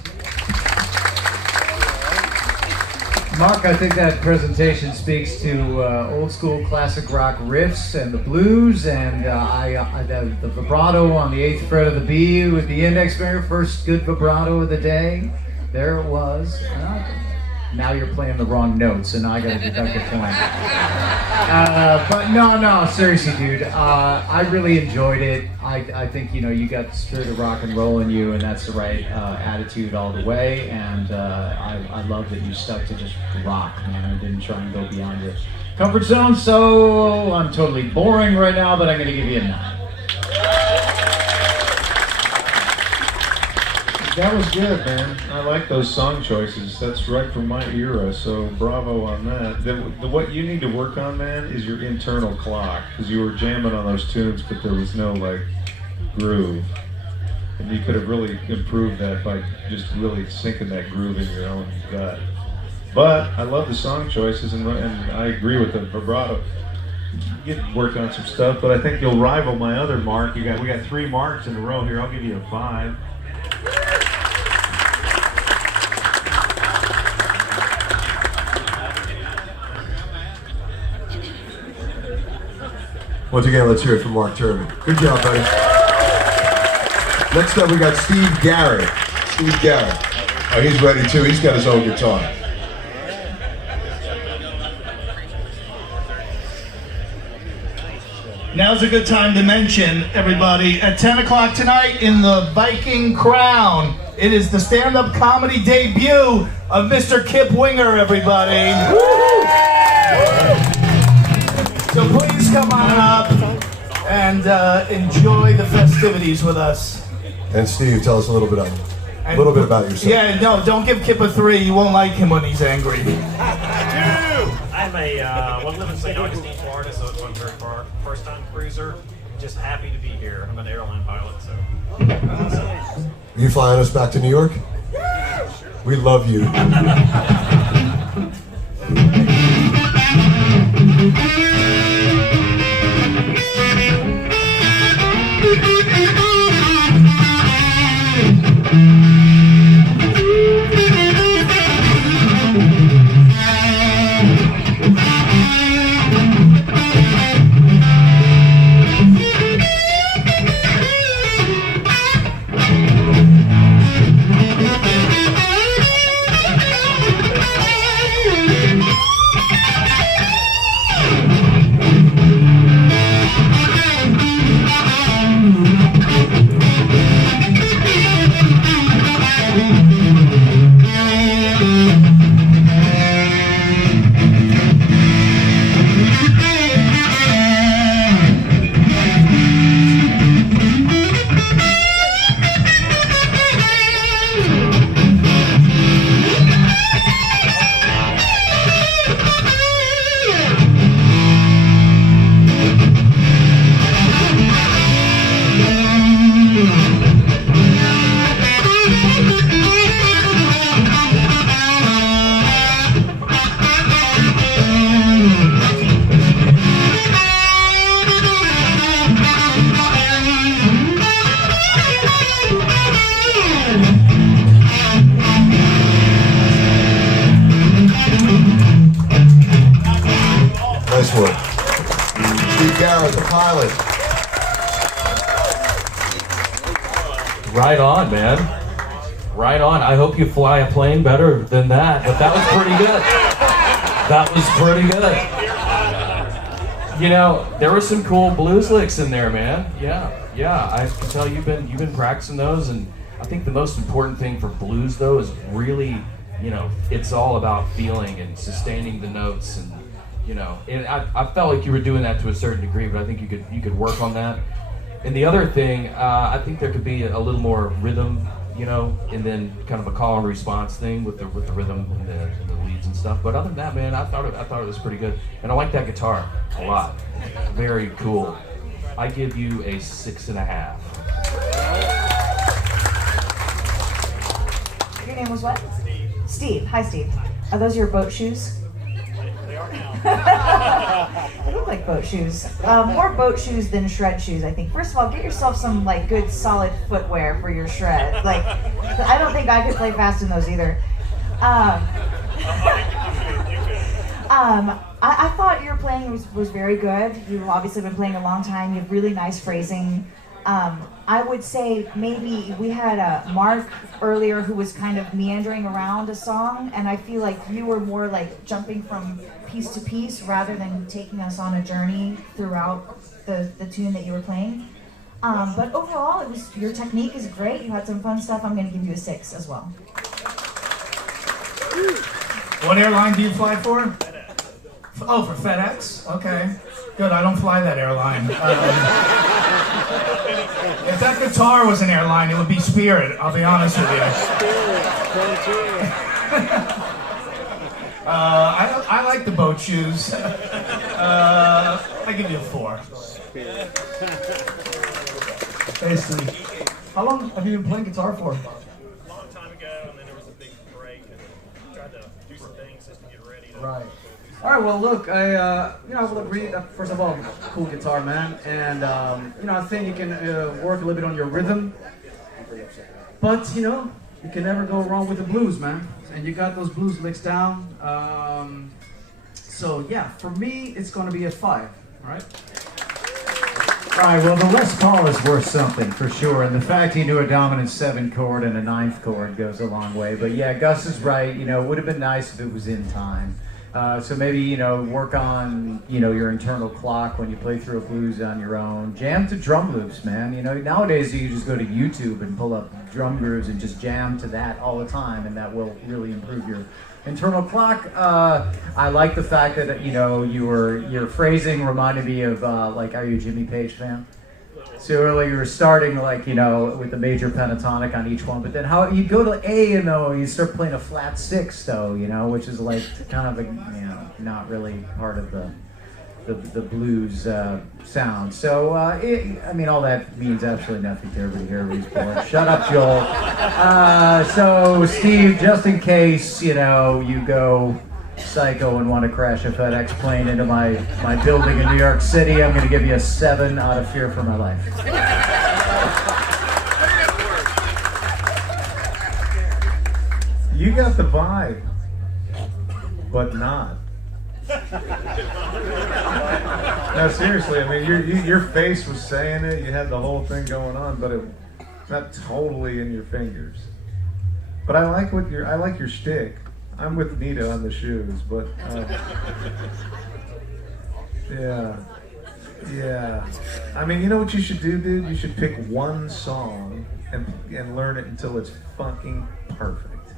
Mark, I think that presentation speaks to old school classic rock riffs and the blues, and the vibrato on the 8th fret of the B with the index finger, first good vibrato of the day. There it was. Now you're playing the wrong notes, and I got to deduct a point. But no, seriously, dude. I really enjoyed it. I think you got the spirit of rock and roll in you, and that's the right attitude all the way. And I love that you stuck to just rock, man. I didn't try and go beyond your comfort zone. So I'm totally boring right now, but I'm going to give you a 9. That was good, man. I like those song choices. That's right from my era, so bravo on that. What you need to work on, man, is your internal clock, because you were jamming on those tunes, but there was no, groove. And you could have really improved that by just really sinking that groove in your own gut. But I love the song choices, and I agree with the vibrato. You get work on some stuff, but I think you'll rival my other mark. We got 3 marks in a row here. I'll give you a 5. Once again, let's hear it from Mark Turbin. Good job, buddy. Next up, we got Steve Garrett. Steve Garrett. Oh, he's ready too. He's got his own guitar. Now's a good time to mention, everybody, at 10 o'clock tonight in the Viking Crown, it is the stand-up comedy debut of Mr. Kip Winger, everybody. So please come on up and enjoy the festivities with us. And Steve, tell us a little bit about yourself. Yeah, no, don't give Kip a 3. You won't like him when he's angry. I'm a live in St. Augustine, Florida, so it's my very first-time cruiser. Just happy to be here. I'm an airline pilot, so. Are you flying us back to New York? We love you. Nice work. Steve Garrett, the pilot. Right on, man. Right on. I hope you fly a plane better than that, but that was pretty good. That was pretty good. You know, there were some cool blues licks in there, man. Yeah. I can tell you've been practicing those, and I think the most important thing for blues though is really, it's all about feeling and sustaining the notes, and and I felt like you were doing that to a certain degree, but I think you could work on that. And the other thing, I think there could be a little more rhythm, and then kind of a call and response thing with the rhythm and the leads and stuff. But other than that, man, I thought it was pretty good, and I like that guitar a lot. Very cool. I give you a 6.5. Your name was what? Steve. Hi, Steve. Are those your boat shoes? They are now. They look like boat shoes. More boat shoes than shred shoes, I think. First of all, get yourself some like good solid footwear for your shred. Like, I don't think I could play fast in those either. I thought your playing was very good. You've obviously been playing a long time. You have really nice phrasing. I would say maybe we had a Mark earlier who was kind of meandering around a song, and I feel like you were more like jumping from piece to piece rather than taking us on a journey throughout the tune that you were playing. But overall, your technique is great. You had some fun stuff. I'm going to give you a 6 as well. What airline do you fly for? Oh, for FedEx? Okay. Good, I don't fly that airline. If that guitar was an airline, it would be Spirit, I'll be honest with you. I like the boat shoes. I give you a 4. Hey, Steve. How long have you been playing guitar for? A long time ago, and then there was a big break, and tried to do some things just to get ready. Right. All right, well, look, I will agree that, first of all, cool guitar, man. And, I think you can work a little bit on your rhythm. But, you can never go wrong with the blues, man. And you got those blues licks down. So, yeah, for me, it's going to be a 5, all right? All right, well, the Les Paul is worth something, for sure. And the fact he knew a dominant 7 chord and a 9th chord goes a long way. But, yeah, Gus is right. It would have been nice if it was in time. So maybe, work on, your internal clock when you play through a blues on your own. Jam to drum loops, man. Nowadays you can just go to YouTube and pull up drum grooves and just jam to that all the time, and that will really improve your internal clock. I like the fact that, your phrasing reminded me of, are you a Jimmy Page fan? So earlier you were starting with the major pentatonic on each one, but then how you go to A and though you start playing a flat 6 though, which is kind of not really part of the blues sound. So all that means absolutely nothing to everybody here. Everybody's bored. Shut up, Joel. So Steve, just in case you go psycho and want to crash a FedEx plane into my building in New York City, I'm going to give you a 7 out of fear for my life. You got the vibe, but not. No, seriously, your face was saying it, you had the whole thing going on, but it's not totally in your fingers. But I like your shtick. I'm with Nita on the shoes, but yeah. You know what you should do, dude? You should pick one song and learn it until it's fucking perfect,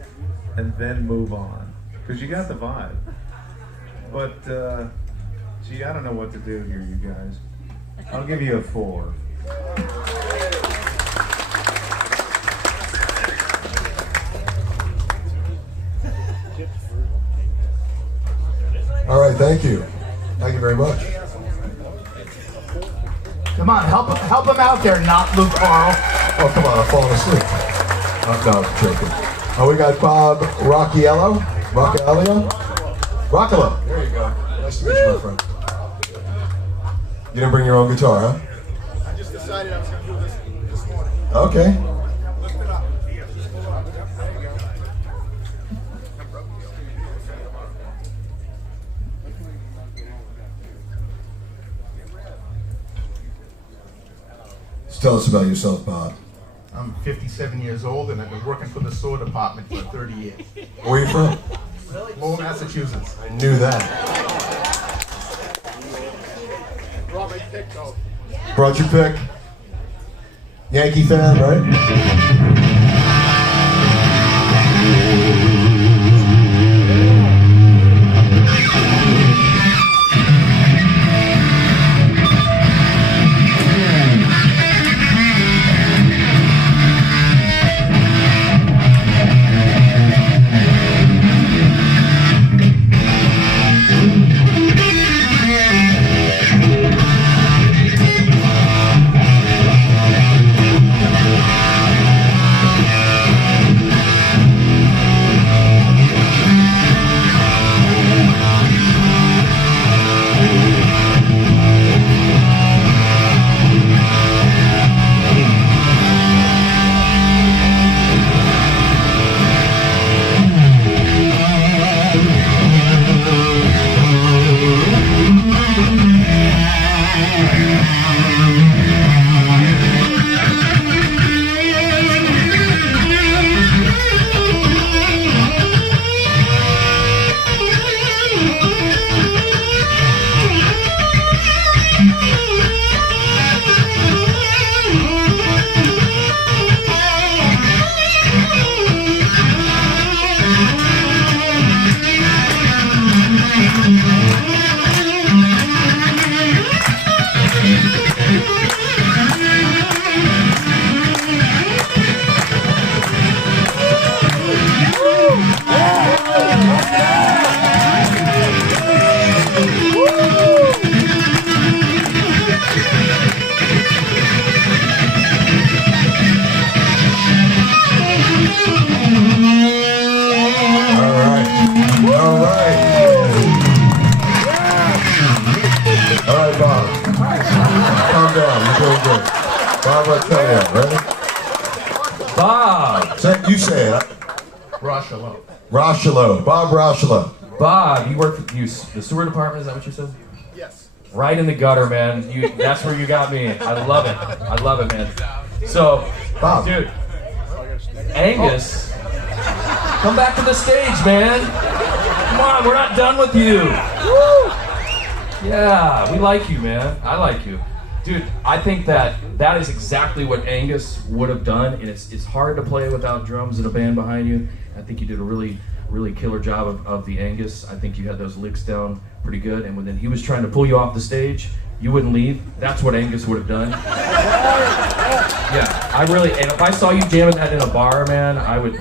and then move on, because you got the vibe. But gee, I don't know what to do here, you guys. I'll give you a 4. All right, thank you. Thank you very much. Come on, help him out there, not Luke Carl. Oh, come on, I'm falling asleep. No, I'm joking. Oh, we got Bob Rocchiello. Roccolo. There you go. Nice to meet you, my friend. You didn't bring your own guitar, huh? I just decided I was going to do this morning. Okay. Lift it up. Tell us about yourself, Bob. I'm 57 years old and I've been working for the sewer department for 30 years. Where are you from? Lowell, Massachusetts. I knew that. Brought my pick though. Brought your pick. Yankee fan, right? Bob Artelio, ready? Bob. You say it. Rochelo. Rochelo. Bob Rochelo. Bob, you work for the sewer department, is that what you said? Yes. Right in the gutter, man. That's where you got me. I love it. I love it, man. So, Bob. Dude, Angus, come back to the stage, man. Come on, we're not done with you. Woo! Yeah, we like you, man. I like you. Dude, I think that is exactly what Angus would have done, and it's hard to play without drums and a band behind you. I think you did a really killer job of the Angus. I think you had those licks down pretty good, and when he was trying to pull you off the stage, you wouldn't leave. That's what Angus would have done. Yeah, and if I saw you jamming that in a bar, man, I'd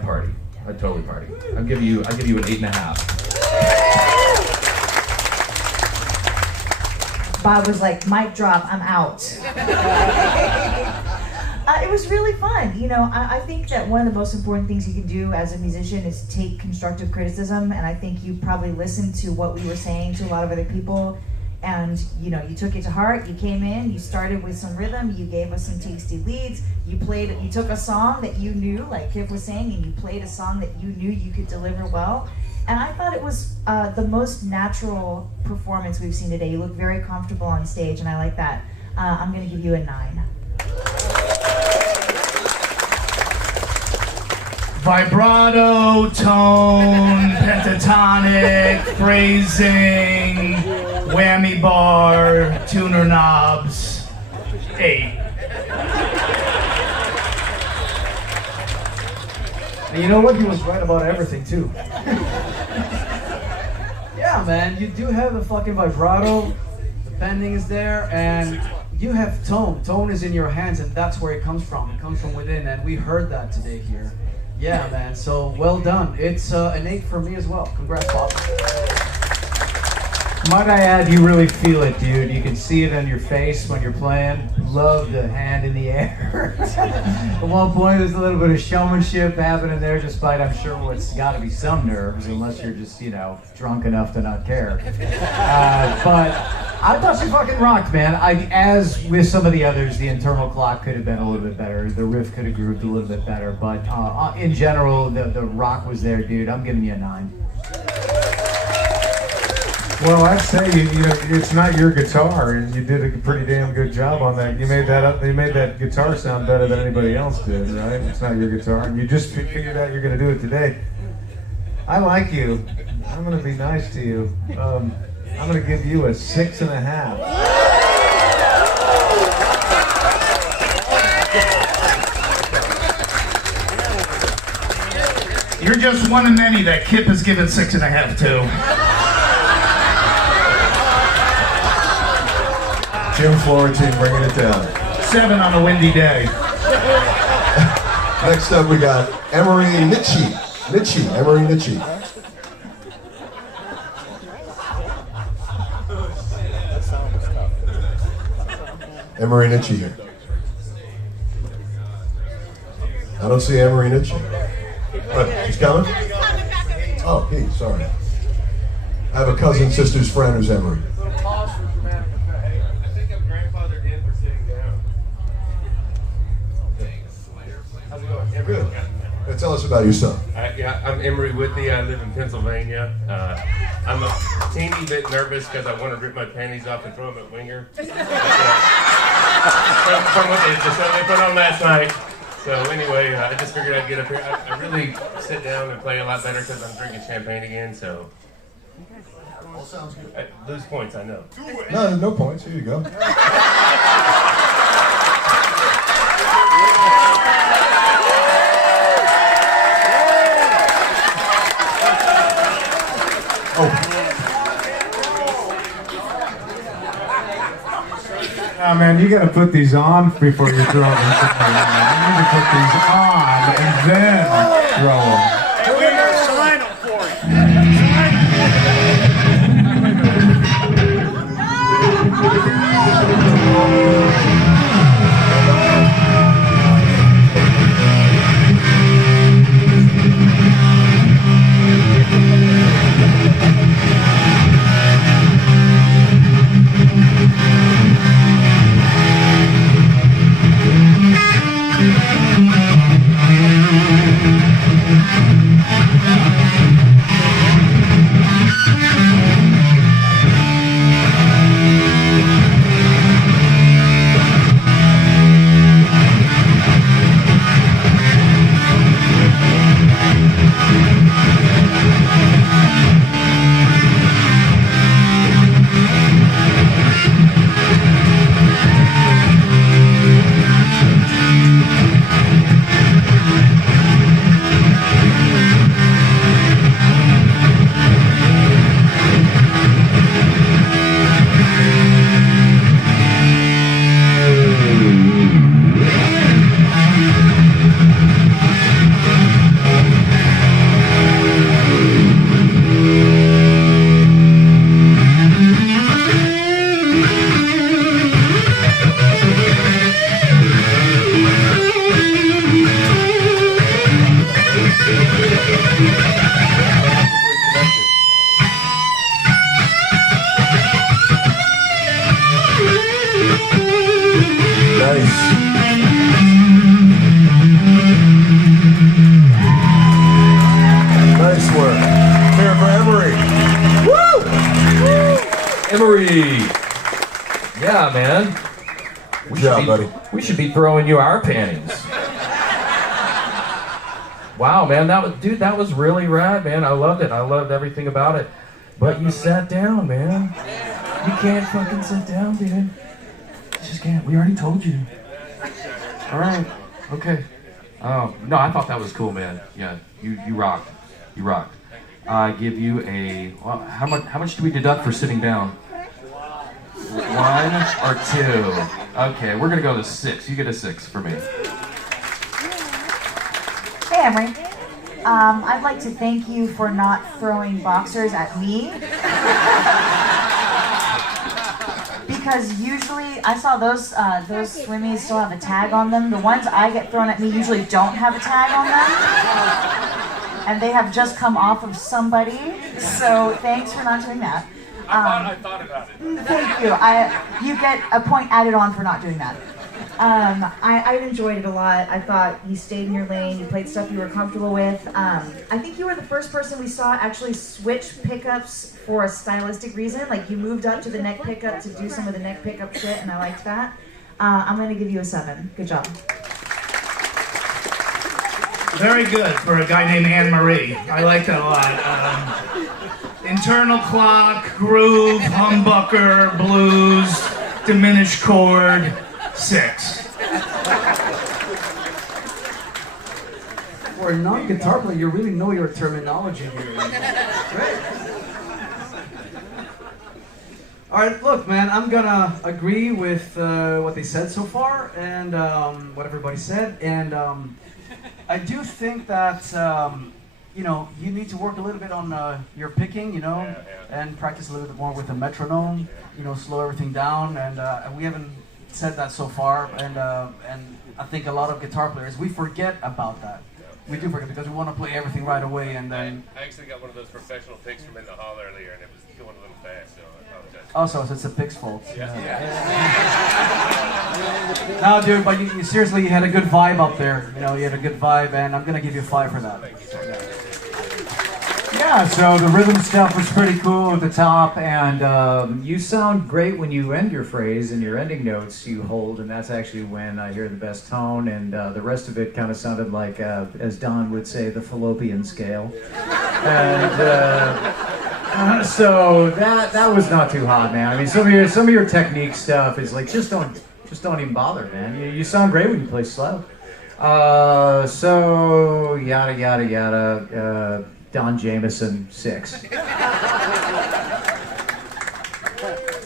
party. I'd totally party. I'd give you an 8.5. Bob was like, mic drop, I'm out. It was really fun. You know, I think that one of the most important things you can do as a musician is take constructive criticism, and I think you probably listened to what we were saying to a lot of other people, and you know, you took it to heart. You came in, you started with some rhythm, you gave us some tasty leads, you took a song that you knew, like Kip was saying, and you played a song that you knew you could deliver well. And I thought it was the most natural performance we've seen today. You look very comfortable on stage, and I like that. I'm going to give you a 9. Vibrato, tone, pentatonic, phrasing, whammy bar, tuner knobs, 8. And you know what? He was right about everything too. Yeah, man, you do have the fucking vibrato, the bending is there, and you have tone. Tone is in your hands, and that's where it comes from. It comes from within, and we heard that today here. Yeah, man, so well done. It's an 8 for me as well. Congrats, Bob. Might I add, you really feel it, dude. You can see it on your face when you're playing. Love the hand in the air. At one point, there's a little bit of showmanship happening there, despite, I'm sure, what's got to be some nerves, unless you're just, you know, drunk enough to not care. But I thought you fucking rocked, man. As with some of the others, the internal clock could have been a little bit better. The riff could have grooved a little bit better. But in general, the rock was there, dude. I'm giving you a 9. Well, I'd say you know it's not your guitar, and you did a pretty damn good job on that. You made that up. You made that guitar sound better than anybody else did, right? It's not your guitar, and you just figured out you're going to do it today. I like you. I'm going to be nice to you. I'm going to give you a 6.5. You're just one of many that Kip has given 6.5 to. Jim Florentine bringing it down. 7 on a windy day. Next up, we got Emery Nitchie. Emery Nitchie. Emery Nitchie here. I don't see Emery Nitchie. What, she's coming? Oh, hey, sorry. I have a cousin, sister's friend who's Emery. Good. Tell us about yourself. Yeah, I'm Emery Whitney. I live in Pennsylvania. I'm a teeny bit nervous because I want to rip my panties off and throw them at Winger. From what they put on last night. So anyway, I just figured I'd get up here. I really sit down and play a lot better because I'm drinking champagne again. So all sounds good. I lose points, I know. No points. Here you go. Oh man, you gotta put these on before you throw them. You need to put these on and then throw them. Hey, we gotta sign them for Emery. Yeah, man. Good job, buddy. We should be throwing you our panties. Wow, man, that was really rad, man. I loved it. I loved everything about it. But you sat down, man. You can't fucking sit down, dude. You just can't. We already told you. All right. Okay. No, I thought that was cool, man. Yeah, you rocked. You rocked. I give you a. Well, how much do we deduct for sitting down? 1 or 2? Okay, we're gonna go to 6. You get a 6 for me. Hey, Emery. I'd like to thank you for not throwing boxers at me. Because usually, I saw those swimmies still have a tag on them. The ones I get thrown at me usually don't have a tag on them. And they have just come off of somebody. So thanks for not doing that. I thought about it. Thank you. You get a point added on for not doing that. I enjoyed it a lot. I thought you stayed in your lane. You played stuff you were comfortable with. I think you were the first person we saw actually switch pickups for a stylistic reason. Like you moved up to the neck pickup to do some of the neck pickup shit, and I liked that. I'm going to give you a 7. Good job. Very good for a guy named Anne Marie. I like that a lot. Internal clock, groove, humbucker, blues, diminished chord, 6. For a non-guitar player, you really know your terminology here. Great. All right, look, man, I'm gonna agree with what they said so far and what everybody said, and I do think that you know, you need to work a little bit on your picking, you know, and practice a little bit more with the metronome, you know, slow everything down, and we haven't said that so far, and I think a lot of guitar players, we forget about that. We do forget because we want to play everything right away, and then... I actually got one of those professional picks from in the hall earlier, and it was going a little fast, so I apologize. Oh, so it's a pick's fault. Yeah. No, dude, but you seriously, you had a good vibe up there. You know, you had a good vibe, and I'm going to give you a 5 for that. Yeah, so the rhythm stuff was pretty cool at the top, and you sound great when you end your phrase, and your ending notes you hold, and that's actually when I hear the best tone, and the rest of it kind of sounded like, as Don would say, the fallopian scale. And so that was not too hot, man. I mean, some of your technique stuff is like, just don't even bother, man. You sound great when you play slow. So yada yada yada. Don Jameson, 6.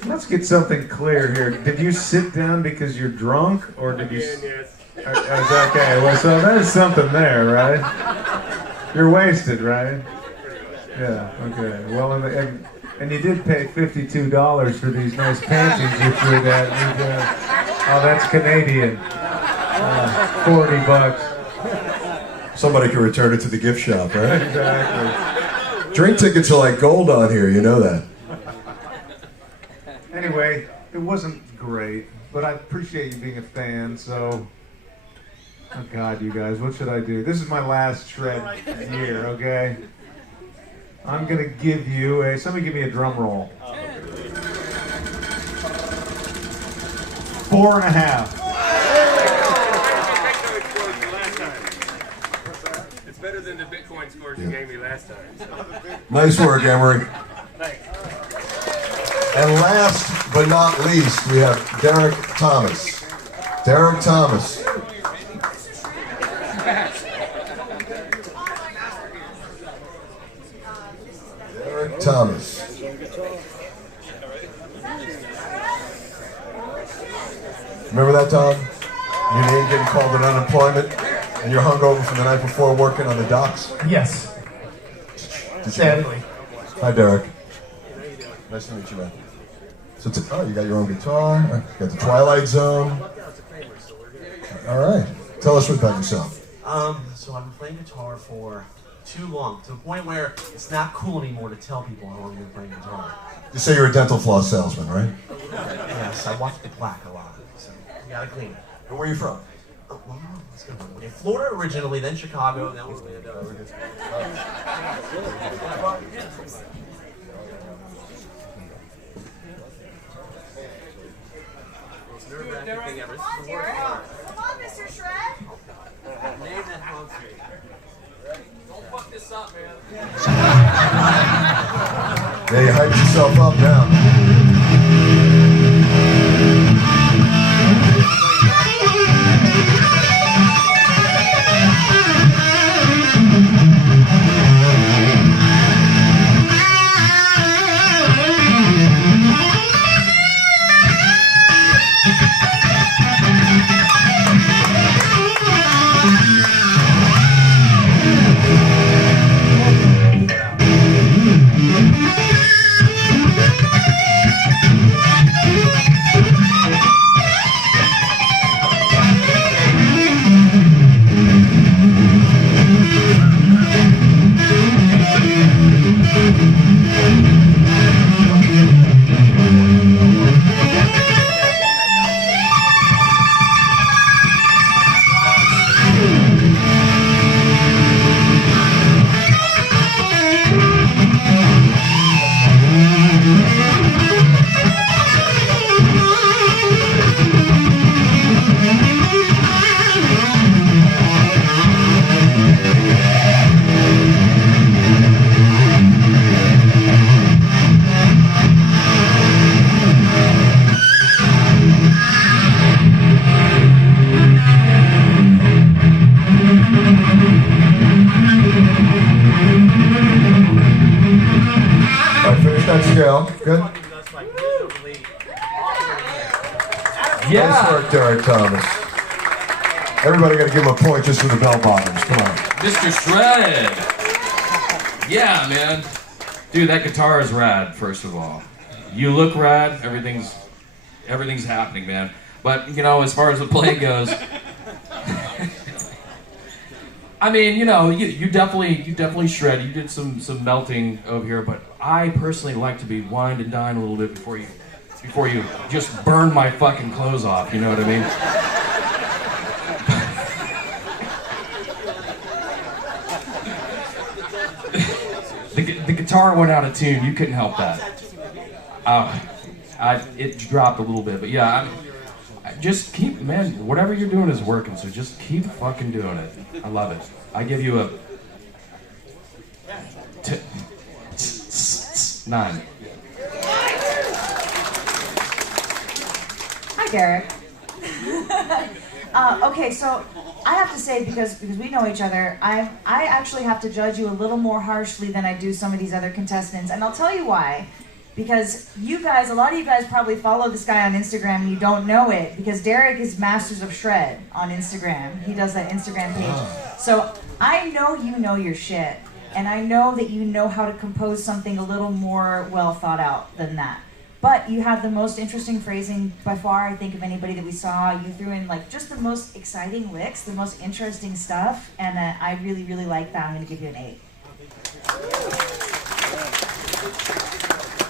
Let's get something clear here. Did you sit down because you're drunk, or did you? Yes. Okay, well, so there's something there, right? You're wasted, right? Yeah. Okay. Well, and you did pay $52 for these nice panties you threw that. Oh, that's Canadian. $40. Somebody can return it to the gift shop, right? Exactly. Drink tickets are like gold on here, you know that. Anyway, it wasn't great, but I appreciate you being a fan, so... Oh God, you guys, what should I do? This is my last shred year, okay? I'm gonna give you a... Somebody give me a drum roll. 4.5. It's better than the Bitcoin scores you gave me last time. So. Nice work, Emery. Thanks. And last but not least, we have Derek Thomas. Derek Thomas. Derek Thomas. Remember that, Tom? Your name getting called an unemployment, and you're hungover from the night before working on the docks? Yes. Sadly. Hi, Derek. Nice to meet you, man. So, you got your own guitar. You got the Twilight Zone. All right. Tell us about yourself. So I've been playing guitar for too long, to the point where it's not cool anymore to tell people how long I've been playing guitar. You say you're a dental floss salesman, right? Yes, I watch the plaque a lot, so you gotta clean it. And where are you from? Let's go. In Florida originally, then Chicago, now Orlando. most nerve-wracking thing ever. This is the worst part. Come on, Mr. Shred. Name that monster. Don't fuck this up, man. Yeah, you hyped yourself up now. Good? Yeah. Nice work, Derek Thomas. Everybody got to give him a point just for the bell bottoms. Come on. Mr. Shred. Yeah, man. Dude, that guitar is rad, first of all. You look rad. Everything's happening, man. But, you know, as far as the playing goes, I mean, you know, you definitely shred. You did some melting over here, but I personally like to be wined and dined a little bit before you just burn my fucking clothes off. You know what I mean? The guitar went out of tune. You couldn't help that. It dropped a little bit, but yeah. Just keep, man, whatever you're doing is working, so just keep fucking doing it. I love it. I give you a 9. Hi, Derek. Okay, so I have to say, because we know each other, I actually have to judge you a little more harshly than I do some of these other contestants, and I'll tell you why. Because you guys, a lot of you guys probably follow this guy on Instagram and you don't know it, because Derek is Masters of Shred on Instagram. He does that Instagram page. So I know you know your shit, and I know that you know how to compose something a little more well thought out than that. But you have the most interesting phrasing by far, I think, of anybody that we saw. You threw in like just the most exciting licks, the most interesting stuff, and I really, really like that. I'm gonna give you an 8.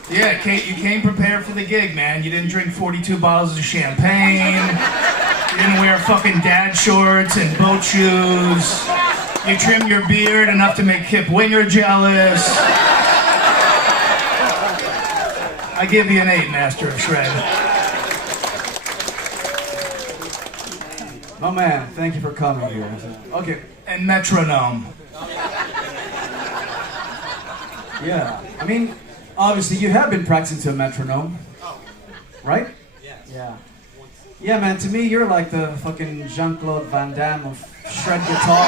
Yeah, Kate, you came prepared for the gig, man. You didn't drink 42 bottles of champagne. You didn't wear fucking dad shorts and boat shoes. You trimmed your beard enough to make Kip Winger jealous. I give you an 8, Master of Shred. Oh man, thank you for coming here. Okay, and metronome. Yeah, I mean, obviously you have been practicing to a metronome, right? Yeah. Yeah, man, to me you're like the fucking Jean-Claude Van Damme of shred guitar.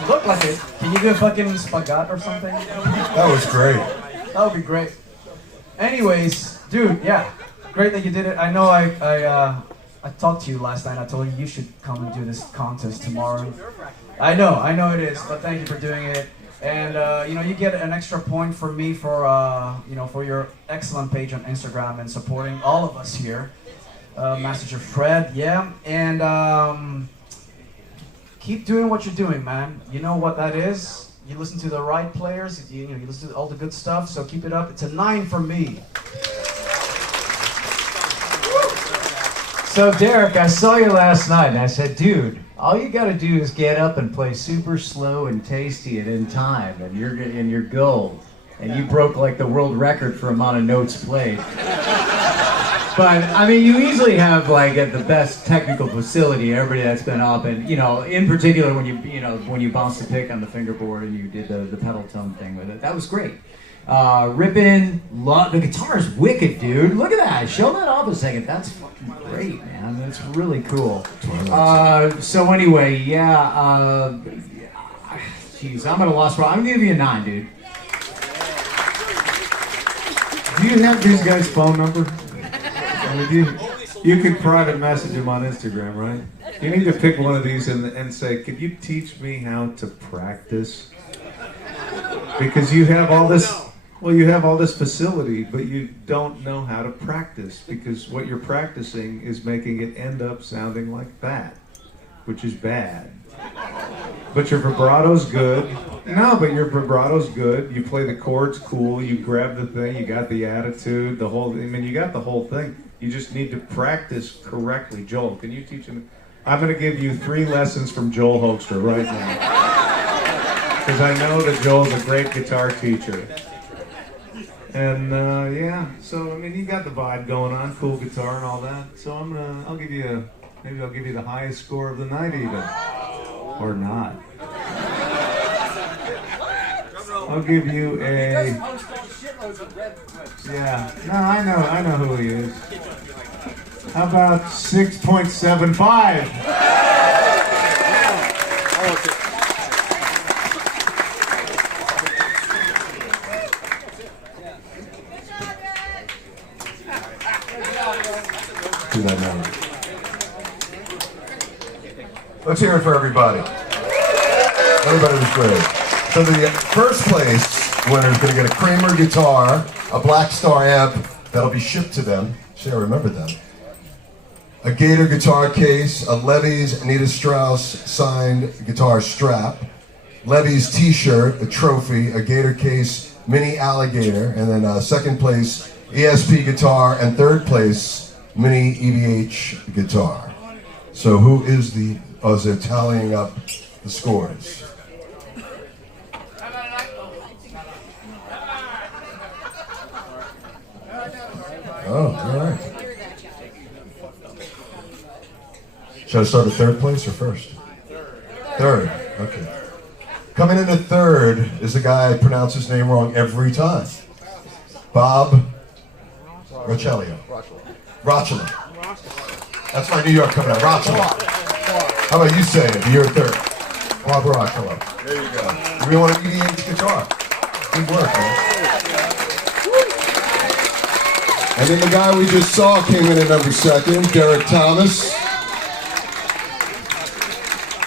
You look like it. Can you do a fucking spagat or something? That was great. That would be great. Anyways, dude, yeah, great that you did it. I know I talked to you last night. I told you should come and do this contest tomorrow. I know it is, but thank you for doing it. And you know, you get an extra point from me for you know, for your excellent page on Instagram and supporting all of us here. Masters of Shred, yeah, and keep doing what you're doing, man. You know what that is. You listen to the right players. You know, you listen to all the good stuff. So keep it up. It's a 9 for me. So Derek, I saw you last night, and I said, dude, all you got to do is get up and play super slow and tasty and in time, and you're gold. And you broke like the world record for amount of notes played. But I mean, you easily have like at the best technical facility, everybody that's been up, and you know, in particular when you bounced the pick on the fingerboard and you did the pedal tone thing with it, that was great. Rippin', the guitar is wicked, dude. Look at that. Show that off a second. That's fucking great, man. That's really cool. So anyway, yeah. Jeez, I'm at a loss for. I'm gonna give you a 9, dude. Do you have these guys' phone number? I mean, you could private message them on Instagram, right? You need to pick one of these and say, "Could you teach me how to practice?" Because you have all this. Well, you have all this facility, but you don't know how to practice because what you're practicing is making it end up sounding like that, which is bad. But your vibrato's good. No, but your vibrato's good. You play the chords cool. You grab the thing. You got the attitude. The whole. I mean, you got the whole thing. You just need to practice correctly. Joel, can you teach him? I'm going to give you 3 lessons from Joel Hoekstra right now, because I know that Joel's a great guitar teacher. And yeah, so I mean, you got the vibe going on, cool guitar and all that. So I'll give you the highest score of the night, even, or not. I'll give you a. Yeah, no, I know who he is. How about 6.75? Do that now. Let's hear it for everybody. Everybody was great. So the first place winner is going to get a Kramer guitar, a Black Star amp that'll be shipped to them. See, I remember them. A Gator guitar case, a Levy's Anita Strauss signed guitar strap, Levy's t-shirt, a trophy, a Gator case, mini alligator, and then second place ESP guitar, and third place mini EVH guitar. So who is the, as they're tallying up the scores. Oh, all right. Should I start at third place or first? Third, okay. Coming in at third is a guy I pronounce his name wrong every time. Bob Rochelio. Rochela. That's my New York coming out. Rochela. How about you say it? You're third. Bob Rochela. There you go. We want an EDH guitar. Good work, man. And then the guy we just saw came in at number second, Derek Thomas.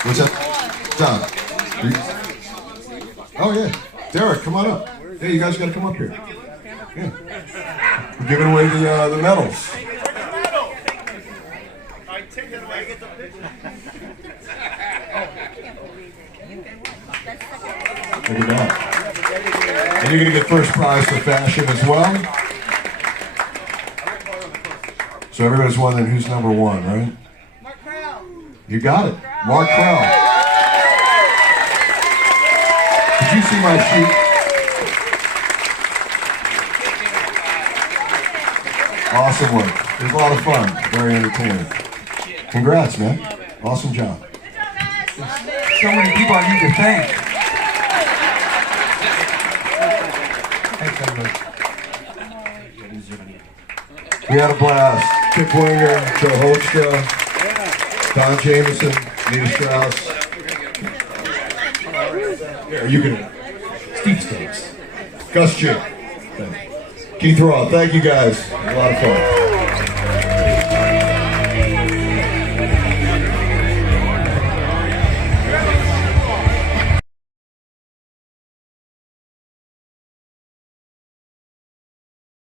What's that? John. Oh yeah. Derek, come on up. Hey, you guys gotta come up here. Yeah. We're giving away the medals. Look at that. And you're going to get first prize for fashion as well. So everybody's wondering who's number one, right? You got it. Mark Krell. Did you see my sheet? Awesome work. It was a lot of fun. Very entertaining. Congrats, man. Awesome job. So many people I need to thank. We had a blast. Kip Winger, Joe Hoekstra, Don Jameson, Nita Strauss. Here, you can. Steve Stokes. Gus G. Keith Roth. Thank you guys. A lot of fun.